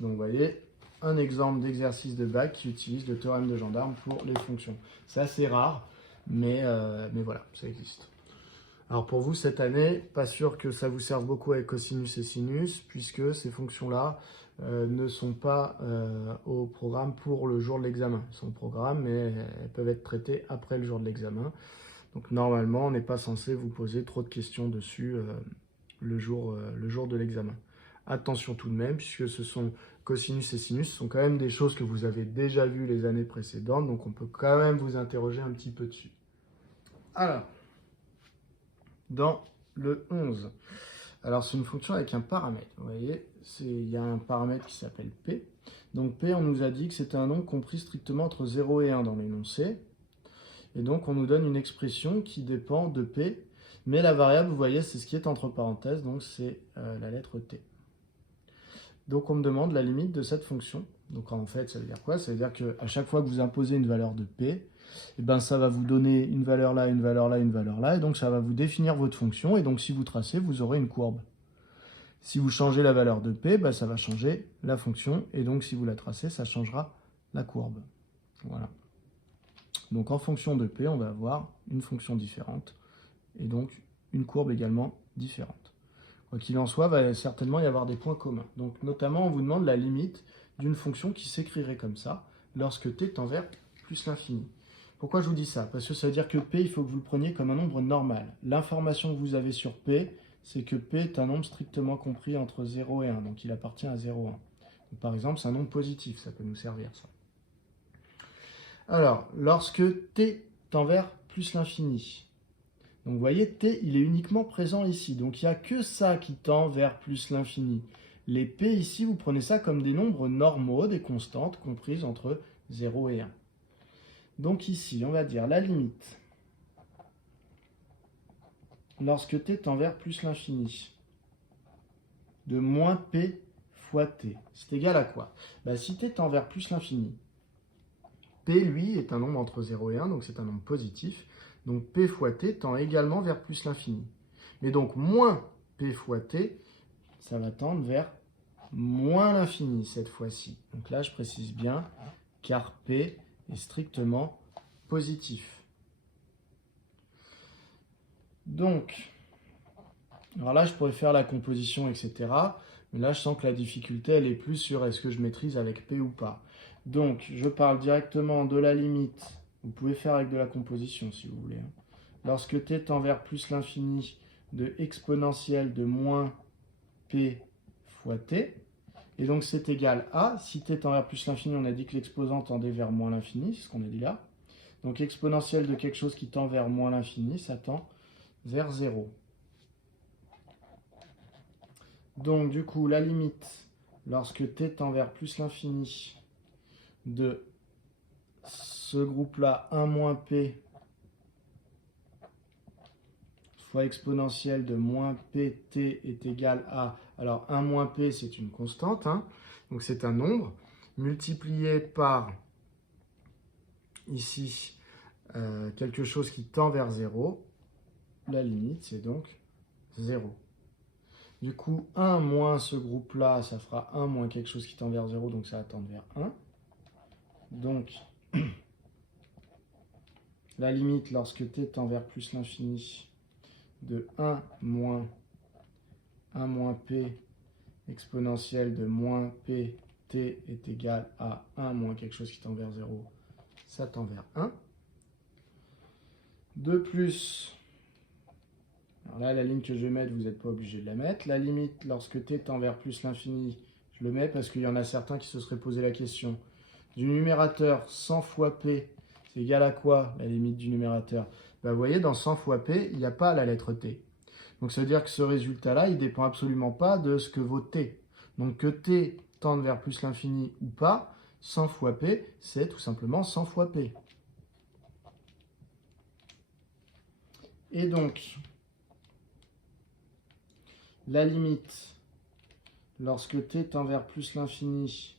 Donc vous voyez, un exemple d'exercice de bac qui utilise le théorème de gendarme pour les fonctions. C'est assez rare, mais voilà, ça existe. Alors pour vous, cette année, pas sûr que ça vous serve beaucoup avec cosinus et sinus, puisque ces fonctions-là ne sont pas au programme pour le jour de l'examen. Elles sont au programme, mais elles peuvent être traitées après le jour de l'examen. Donc normalement, on n'est pas censé vous poser trop de questions dessus le jour de l'examen. Attention tout de même, puisque ce sont cosinus et sinus, ce sont quand même des choses que vous avez déjà vues les années précédentes, donc on peut quand même vous interroger un petit peu dessus. Alors, dans le 11. Alors, c'est une fonction avec un paramètre. Vous voyez, il y a un paramètre qui s'appelle P. Donc, P, on nous a dit que c'était un nombre compris strictement entre 0 et 1 dans l'énoncé. Et donc, on nous donne une expression qui dépend de P. Mais la variable, vous voyez, c'est ce qui est entre parenthèses. Donc, c'est la lettre T. Donc, on me demande la limite de cette fonction. Donc, en fait, ça veut dire quoi? Ça veut dire qu'à chaque fois que vous imposez une valeur de P, et ben ça va vous donner une valeur là, une valeur là, une valeur là, et donc ça va vous définir votre fonction, et donc si vous tracez, vous aurez une courbe. Si vous changez la valeur de P, ça va changer la fonction, et donc si vous la tracez, ça changera la courbe. Voilà. Donc en fonction de P, on va avoir une fonction différente, et donc une courbe également différente. Quoi qu'il en soit, il va certainement y avoir des points communs. Donc notamment, on vous demande la limite d'une fonction qui s'écrirait comme ça, lorsque t tend vers plus l'infini. Pourquoi je vous dis ça? Parce que ça veut dire que P, il faut que vous le preniez comme un nombre normal. L'information que vous avez sur P, c'est que P est un nombre strictement compris entre 0 et 1, donc il appartient à 0,1. Donc, par exemple, c'est un nombre positif, ça peut nous servir ça. Alors, lorsque T tend vers plus l'infini, donc vous voyez, T, il est uniquement présent ici, donc il n'y a que ça qui tend vers plus l'infini. Les P ici, vous prenez ça comme des nombres normaux, des constantes comprises entre 0 et 1. Donc ici, on va dire la limite, lorsque t tend vers plus l'infini, de moins p fois t, c'est égal à quoi? Si t tend vers plus l'infini, p, lui, est un nombre entre 0 et 1, donc c'est un nombre positif, donc p fois t tend également vers plus l'infini. Mais donc moins p fois t, ça va tendre vers moins l'infini cette fois-ci. Donc là, je précise bien, car P est strictement positif. Donc, alors là, je pourrais faire la composition, etc. Mais là, je sens que la difficulté, elle est plus sur est-ce que je maîtrise avec P ou pas. Donc, je parle directement de la limite. Vous pouvez faire avec de la composition, si vous voulez. Lorsque t tend vers plus l'infini de exponentielle de moins P fois t. Et donc, c'est égal à, si t tend vers plus l'infini, on a dit que l'exposant tendait vers moins l'infini, c'est ce qu'on a dit là. Donc, exponentielle de quelque chose qui tend vers moins l'infini, ça tend vers 0. Donc, du coup, la limite, lorsque t tend vers plus l'infini de ce groupe-là, 1 moins p fois exponentielle de moins pt est égal à... Alors, 1 moins p, c'est une constante, hein, donc c'est un nombre, multiplié par, ici, quelque chose qui tend vers 0. La limite, c'est donc 0. Du coup, 1 moins ce groupe-là, ça fera 1 moins quelque chose qui tend vers 0, donc ça va tendre vers 1. Donc, la limite, lorsque t tend vers plus l'infini, de 1 moins p exponentielle de moins p t est égal à 1 moins quelque chose qui tend vers 0, ça tend vers 1. De plus, alors là, la ligne que je vais mettre, vous n'êtes pas obligé de la mettre. La limite, lorsque t tend vers plus l'infini, je le mets parce qu'il y en a certains qui se seraient posé la question. Du numérateur, 100 fois p, c'est égal à quoi, la limite du numérateur? Ben, vous voyez, dans 100 fois p, il n'y a pas la lettre t. Donc ça veut dire que ce résultat-là, il ne dépend absolument pas de ce que vaut t. Donc que t tende vers plus l'infini ou pas, 100 fois p, c'est tout simplement 100 fois p. Et donc, la limite, lorsque t tend vers plus l'infini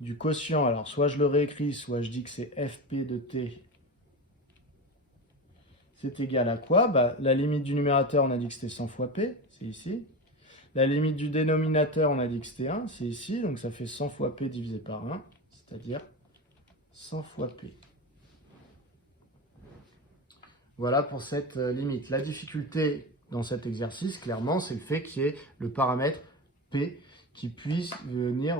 du quotient, alors soit je le réécris, soit je dis que c'est fp de t, c'est égal à quoi? Bah, la limite du numérateur, on a dit que c'était 100 fois p, c'est ici. La limite du dénominateur, on a dit que c'était 1, c'est ici, donc ça fait 100 fois p divisé par 1, c'est-à-dire 100 fois p. Voilà pour cette limite. La difficulté dans cet exercice, clairement, c'est le fait qu'il y ait le paramètre p qui puisse venir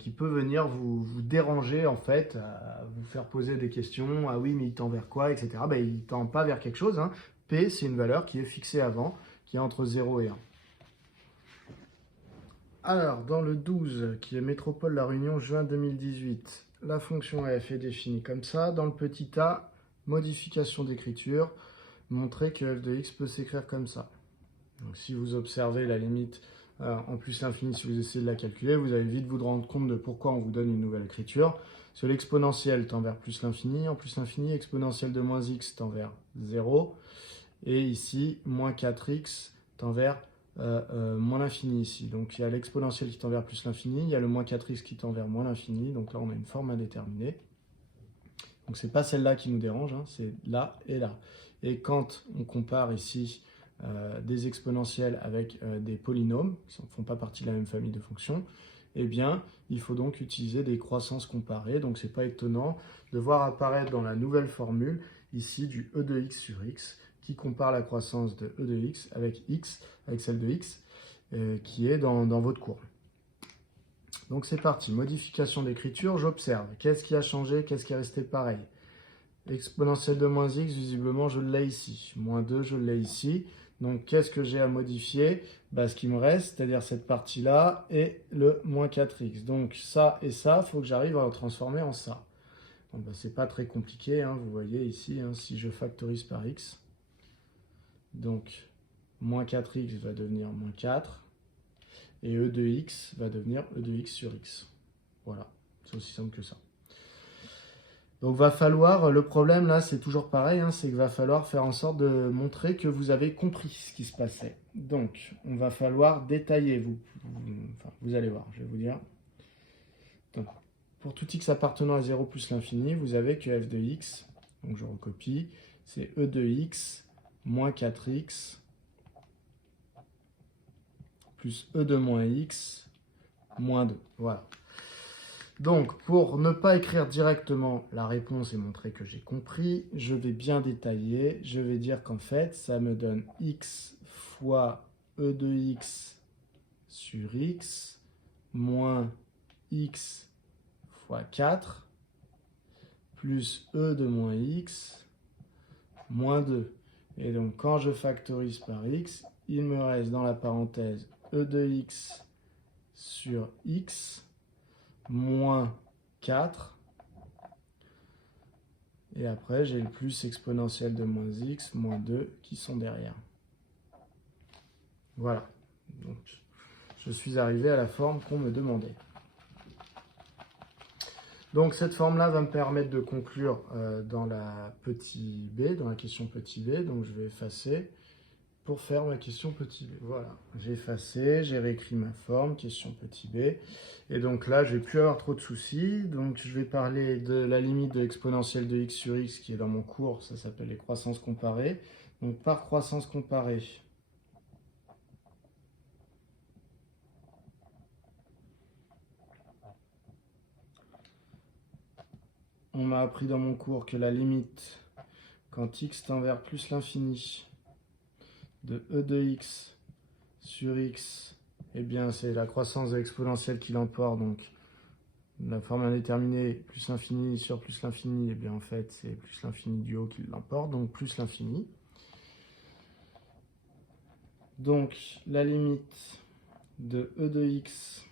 qui peut venir vous déranger en fait, à vous faire poser des questions. Ah oui, mais il tend vers quoi, etc. Ben, il ne tend pas vers quelque chose. Hein. P, c'est une valeur qui est fixée avant, qui est entre 0 et 1. Alors, dans le 12, qui est Métropole La Réunion, juin 2018, la fonction f est définie comme ça. Dans le petit a, modification d'écriture, montrer que f de x peut s'écrire comme ça. Donc, si vous observez la limite en plus l'infini, si vous essayez de la calculer, vous allez vite vous rendre compte de pourquoi on vous donne une nouvelle écriture. Sur l'exponentielle tend vers plus l'infini, en plus l'infini, exponentielle de moins x tend vers 0. Et ici, moins 4x tend vers moins l'infini ici. Donc il y a l'exponentielle qui tend vers plus l'infini, il y a le moins 4x qui tend vers moins l'infini. Donc là, on a une forme indéterminée. Donc c'est pas celle-là qui nous dérange, hein, c'est là et là. Et quand on compare ici des exponentielles avec des polynômes, qui ne font pas partie de la même famille de fonctions, eh bien, il faut donc utiliser des croissances comparées. Donc c'est pas étonnant de voir apparaître dans la nouvelle formule ici du e de x sur x, qui compare la croissance de e de x, avec celle de x, qui est dans votre cours. Donc c'est parti, modification d'écriture, j'observe. Qu'est-ce qui a changé, qu'est-ce qui est resté pareil? Exponentielle de moins x, visiblement je l'ai ici. Moins 2, je l'ai ici. Donc qu'est-ce que j'ai à modifier? Bah, ce qui me reste, c'est-à-dire cette partie-là, et le moins 4x. Donc ça et ça, il faut que j'arrive à le transformer en ça. Bon, bah, c'est pas très compliqué, hein, vous voyez ici, hein, si je factorise par x. Donc moins 4x va devenir moins 4. Et e de x va devenir e de x sur x. Voilà, c'est aussi simple que ça. Donc va falloir, le problème là c'est toujours pareil, hein, c'est qu'il va falloir faire en sorte de montrer que vous avez compris ce qui se passait. Donc on va falloir détailler, vous allez voir, je vais vous dire. Donc, pour tout x appartenant à 0 plus l'infini, vous avez que f de x, donc je recopie, c'est e de x moins 4x plus e de moins x moins 2. Voilà. Donc, pour ne pas écrire directement la réponse et montrer que j'ai compris, je vais bien détailler. Je vais dire qu'en fait, ça me donne x fois e de x sur x moins x fois 4 plus e de moins x moins 2. Et donc, quand je factorise par x, il me reste dans la parenthèse e de x sur x moins 4. Et après, j'ai le plus exponentiel de moins x moins 2 qui sont derrière. Voilà. Donc, je suis arrivé à la forme qu'on me demandait. Donc, cette forme-là va me permettre de conclure dans la petit b, dans la question petit b. Donc, je vais effacer pour faire ma question petit b. Voilà, j'ai effacé, j'ai réécrit ma forme, question petit b. Et donc là, je ne vais plus avoir trop de soucis. Donc, je vais parler de la limite de l'exponentielle de x sur x qui est dans mon cours. Ça s'appelle les croissances comparées. Donc, par croissance comparée, on m'a appris dans mon cours que la limite, quand x tend vers plus l'infini, de e de x sur x, eh bien, c'est la croissance de l'exponentielle qui l'emporte. Donc, la forme indéterminée plus l'infini sur plus l'infini, eh bien, en fait, c'est plus l'infini du haut qui l'emporte, donc plus l'infini. Donc, la limite de e de x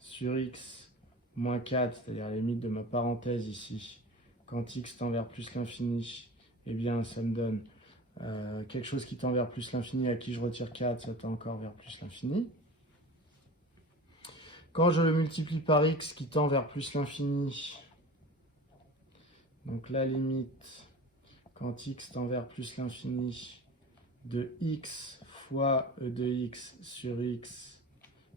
sur x moins 4, c'est-à-dire la limite de ma parenthèse ici, quand x tend vers plus l'infini, eh bien, ça me donne quelque chose qui tend vers plus l'infini, à qui je retire 4, ça tend encore vers plus l'infini. Quand je le multiplie par x qui tend vers plus l'infini, donc la limite, quand x tend vers plus l'infini, de x fois e de x sur x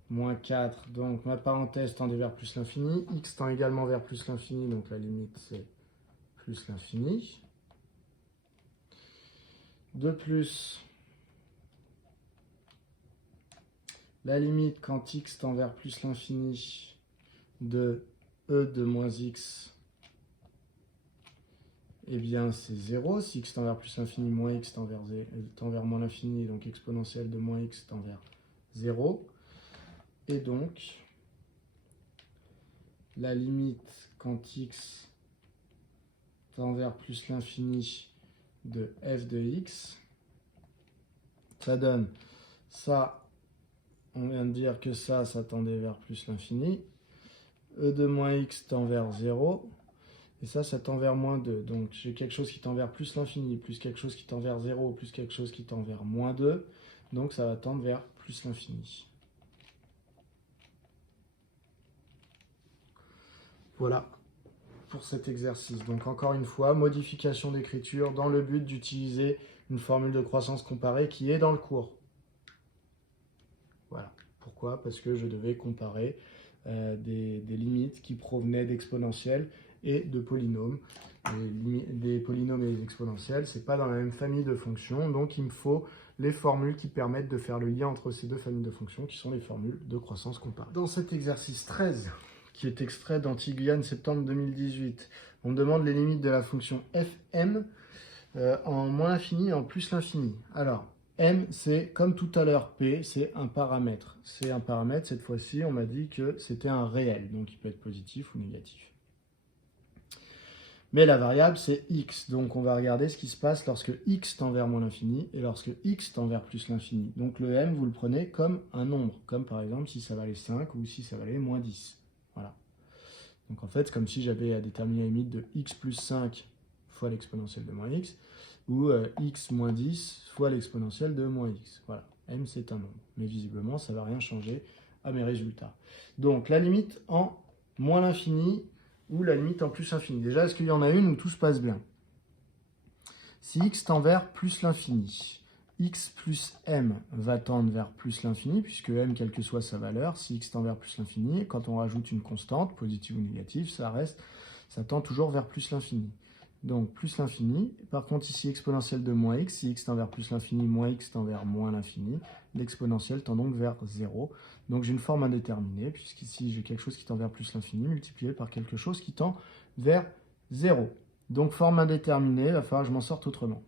moins 4, donc ma parenthèse tendait vers plus l'infini, x tend également vers plus l'infini, donc la limite c'est plus l'infini. De plus, la limite quand x tend vers plus l'infini de e de moins x, eh bien c'est 0. Si x tend vers plus l'infini, moins x tend vers moins l'infini, donc exponentielle de moins x tend vers 0. Et donc, la limite quand x tend vers plus l'infini de f de x, ça donne ça, on vient de dire que ça tendait vers plus l'infini. E de moins x tend vers 0. Et ça tend vers moins 2. Donc j'ai quelque chose qui tend vers plus l'infini, plus quelque chose qui tend vers 0, plus quelque chose qui tend vers moins 2. Donc ça va tendre vers plus l'infini. Voilà pour cet exercice. Donc encore une fois, modification d'écriture dans le but d'utiliser une formule de croissance comparée qui est dans le cours. Voilà. Pourquoi? Parce que je devais comparer des limites qui provenaient d'exponentielles et de polynômes. Des polynômes et des exponentielles, ce n'est pas dans la même famille de fonctions, donc il me faut les formules qui permettent de faire le lien entre ces deux familles de fonctions, qui sont les formules de croissance comparée. Dans cet exercice 13, qui est extrait d'Anti-Guyane septembre 2018, on me demande les limites de la fonction fm en moins l'infini et en plus l'infini. Alors, m, c'est comme tout à l'heure, p, c'est un paramètre. C'est un paramètre, cette fois-ci, on m'a dit que c'était un réel, donc il peut être positif ou négatif. Mais la variable, c'est x. Donc, on va regarder ce qui se passe lorsque x tend vers moins l'infini et lorsque x tend vers plus l'infini. Donc, le m, vous le prenez comme un nombre, comme par exemple si ça valait 5 ou si ça valait moins 10. Voilà. Donc, en fait, c'est comme si j'avais à déterminer la limite de x plus 5 fois l'exponentielle de moins x, ou x moins 10 fois l'exponentielle de moins x. Voilà, m c'est un nombre. Mais visiblement, ça ne va rien changer à mes résultats. Donc, la limite en moins l'infini ou la limite en plus infini. Déjà, est-ce qu'il y en a une où tout se passe bien? Si x tend vers plus l'infini, x plus m va tendre vers plus l'infini, puisque m, quelle que soit sa valeur, si x tend vers plus l'infini, quand on rajoute une constante, positive ou négative, ça tend toujours vers plus l'infini. Donc plus l'infini. Par contre ici exponentielle de moins x, si x tend vers plus l'infini, moins x tend vers moins l'infini, l'exponentielle tend donc vers 0. Donc j'ai une forme indéterminée, puisqu'ici j'ai quelque chose qui tend vers plus l'infini, multiplié par quelque chose qui tend vers 0. Donc forme indéterminée, il va falloir que je m'en sorte autrement.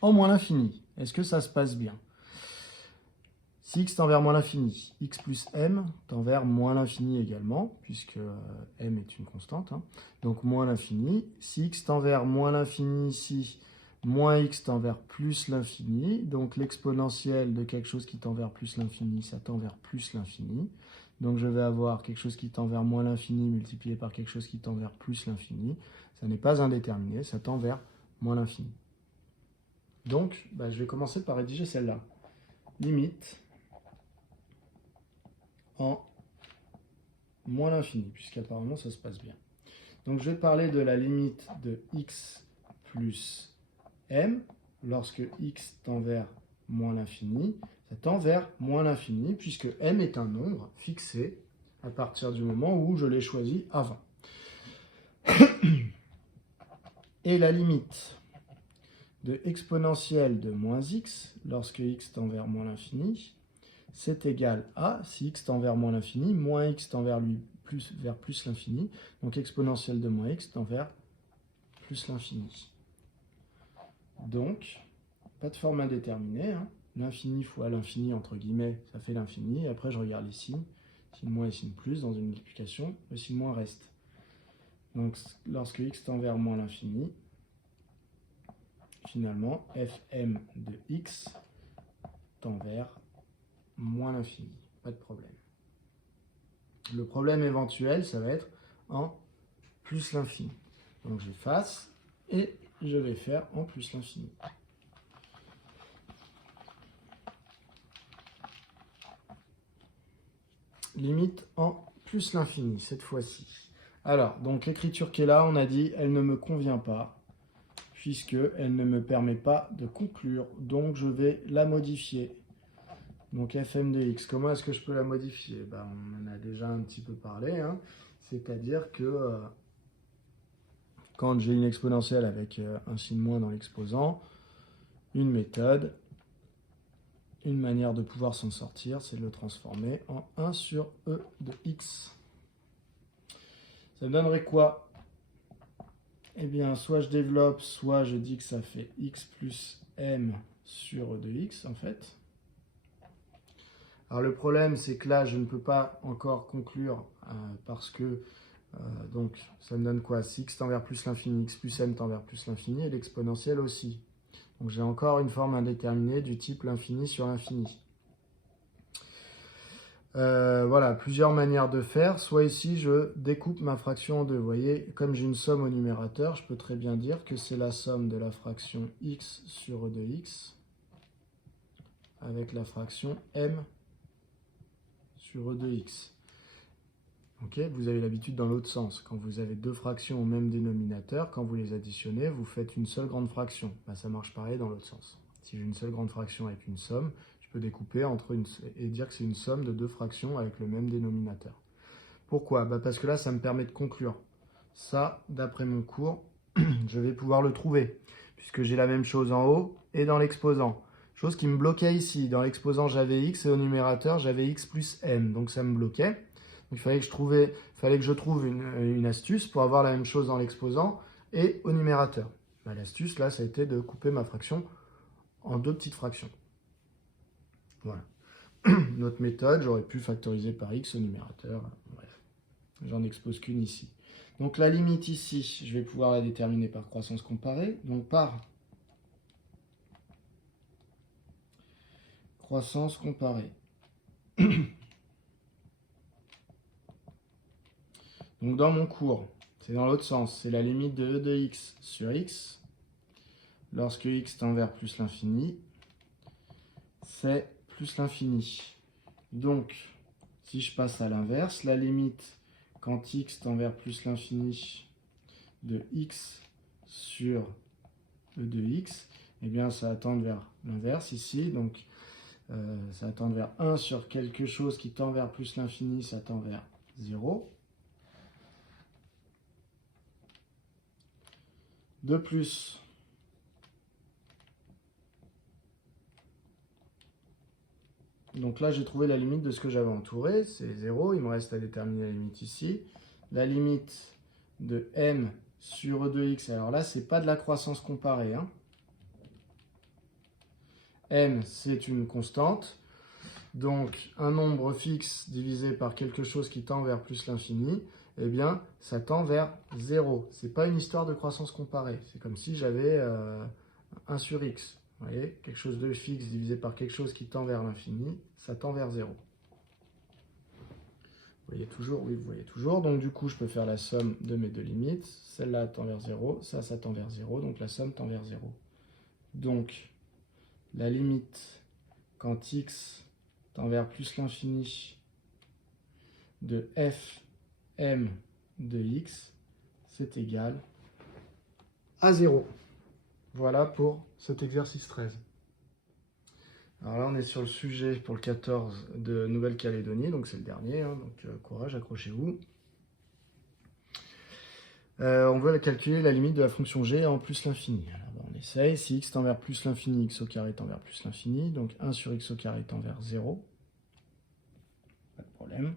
En moins l'infini, est-ce que ça se passe bien? Si x tend vers moins l'infini, x plus m tend vers moins l'infini également, puisque m est une constante. Hein. Donc moins l'infini. Si x tend vers moins l'infini ici, moins x tend vers plus l'infini. Donc l'exponentielle de quelque chose qui tend vers plus l'infini, ça tend vers plus l'infini. Donc je vais avoir quelque chose qui tend vers moins l'infini multiplié par quelque chose qui tend vers plus l'infini. Ça n'est pas indéterminé, ça tend vers moins l'infini. Donc je vais commencer par rédiger celle-là. Limite en moins l'infini, puisqu'apparemment ça se passe bien. Donc je vais parler de la limite de x plus m, lorsque x tend vers moins l'infini, ça tend vers moins l'infini, puisque m est un nombre fixé à partir du moment où je l'ai choisi avant. Et la limite de exponentielle de moins x, lorsque x tend vers moins l'infini, c'est égal à, si x tend vers moins l'infini, moins x tend vers plus l'infini, donc exponentielle de moins x tend vers plus l'infini. Donc, pas de forme indéterminée, hein. L'infini fois l'infini, entre guillemets, ça fait l'infini, et après je regarde les signes, signe moins et signe plus, dans une multiplication, le signe moins reste. Donc, lorsque x tend vers moins l'infini, finalement, fm de x tend vers moins l'infini, pas de problème. Le problème éventuel, ça va être en plus l'infini. Donc j'efface et je vais faire en plus l'infini. Limite en plus l'infini, cette fois-ci. Alors, donc l'écriture qui est là, on a dit, elle ne me convient pas, puisqu'elle ne me permet pas de conclure. Donc je vais la modifier. Donc fm de x, comment est-ce que je peux la modifier? On en a déjà un petit peu parlé, hein. C'est-à-dire que quand j'ai une exponentielle avec un signe moins dans l'exposant, une méthode, une manière de pouvoir s'en sortir, c'est de le transformer en 1 sur e de x. Ça donnerait quoi? Eh bien, soit je développe, soit je dis que ça fait x plus m sur e de x, en fait. Alors le problème, c'est que là, je ne peux pas encore conclure parce que, donc, ça me donne quoi? Si x tend vers plus l'infini, x plus m tend vers plus l'infini, et l'exponentielle aussi. Donc j'ai encore une forme indéterminée du type l'infini sur l'infini. Voilà, plusieurs manières de faire. Soit ici, je découpe ma fraction en deux. Vous voyez, comme j'ai une somme au numérateur, je peux très bien dire que c'est la somme de la fraction x sur e de x avec la fraction m sur e de x. Okay, vous avez l'habitude dans l'autre sens. Quand vous avez deux fractions au même dénominateur, quand vous les additionnez, vous faites une seule grande fraction. Ça marche pareil dans l'autre sens. Si j'ai une seule grande fraction avec une somme, je peux découper et dire que c'est une somme de deux fractions avec le même dénominateur. Pourquoi? Parce que là, ça me permet de conclure. Ça, d'après mon cours, je vais pouvoir le trouver, puisque j'ai la même chose en haut et dans l'exposant. Chose qui me bloquait ici. Dans l'exposant, j'avais x et au numérateur, j'avais x plus m. Donc ça me bloquait. Donc, il fallait que je trouve une astuce pour avoir la même chose dans l'exposant et au numérateur. L'astuce, là, ça a été de couper ma fraction en deux petites fractions. Voilà. Notre méthode, j'aurais pu factoriser par x au numérateur. Bref, j'en expose qu'une ici. Donc la limite ici, je vais pouvoir la déterminer par croissance comparée. Donc par croissance comparée. Donc dans mon cours, c'est dans l'autre sens, c'est la limite de e de x sur x. Lorsque x tend vers plus l'infini, c'est plus l'infini. Donc, si je passe à l'inverse, la limite quand x tend vers plus l'infini de x sur e de x, eh bien ça va tendre vers l'inverse ici. Donc, ça va tendre vers 1 sur quelque chose qui tend vers plus l'infini, ça tend vers 0. De plus, donc là j'ai trouvé la limite de ce que j'avais entouré, c'est 0, il me reste à déterminer la limite ici. La limite de m sur e de x, alors là c'est pas de la croissance comparée, hein. M c'est une constante, donc un nombre fixe divisé par quelque chose qui tend vers plus l'infini, eh bien ça tend vers 0. C'est pas une histoire de croissance comparée, c'est comme si j'avais 1 sur x. Vous voyez, quelque chose de fixe divisé par quelque chose qui tend vers l'infini, ça tend vers 0. Vous voyez toujours? Oui, vous voyez toujours. Donc du coup, je peux faire la somme de mes deux limites. Celle-là tend vers 0, ça tend vers 0, donc la somme tend vers 0. Donc, la limite, quand x tend vers plus l'infini de f m de x, c'est égal à 0. Voilà pour cet exercice 13. Alors là, on est sur le sujet pour le 14 de Nouvelle-Calédonie, donc c'est le dernier, hein, donc courage, accrochez-vous. On veut calculer la limite de la fonction g en plus l'infini. Alors on essaye, si x tend vers plus l'infini, x au carré tend vers plus l'infini, donc 1 sur x au carré tend vers 0. Pas de problème.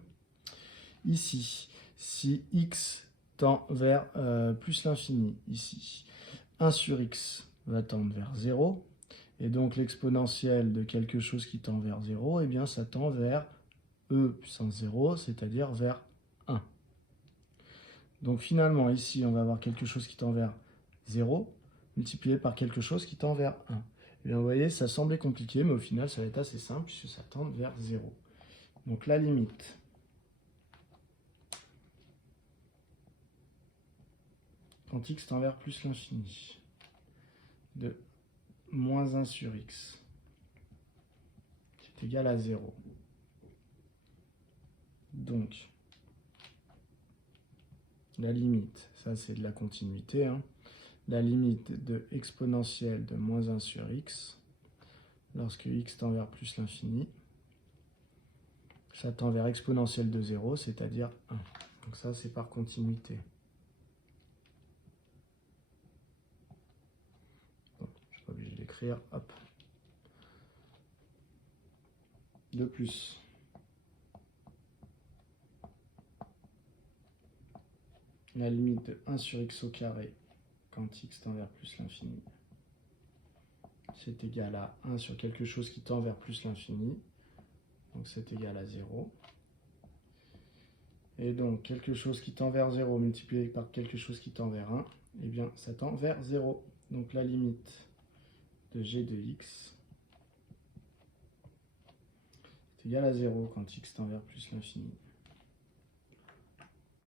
Ici, si x tend vers plus l'infini, ici, 1 sur x va tendre vers 0. Et donc l'exponentielle de quelque chose qui tend vers 0, eh bien ça tend vers e puissance 0, c'est-à-dire vers 1. Donc finalement, ici, on va avoir quelque chose qui tend vers 0, multiplié par quelque chose qui tend vers 1. Et bien vous voyez, ça semblait compliqué, mais au final, ça va être assez simple, puisque ça tend vers 0. Donc la limite quand x tend vers plus l'infini de moins 1 sur x est égal à 0. Donc, la limite, ça c'est de la continuité, hein, la limite de exponentielle de moins 1 sur x, lorsque x tend vers plus l'infini, ça tend vers exponentielle de 0, c'est-à-dire 1. Donc ça c'est par continuité. Bon, je ne suis pas obligé d'écrire, hop. De plus, la limite de 1 sur x au carré quand x tend vers plus l'infini, c'est égal à 1 sur quelque chose qui tend vers plus l'infini, donc c'est égal à 0. Et donc quelque chose qui tend vers 0 multiplié par quelque chose qui tend vers 1, eh bien ça tend vers 0. Donc la limite de g de x est égale à 0 quand x tend vers plus l'infini.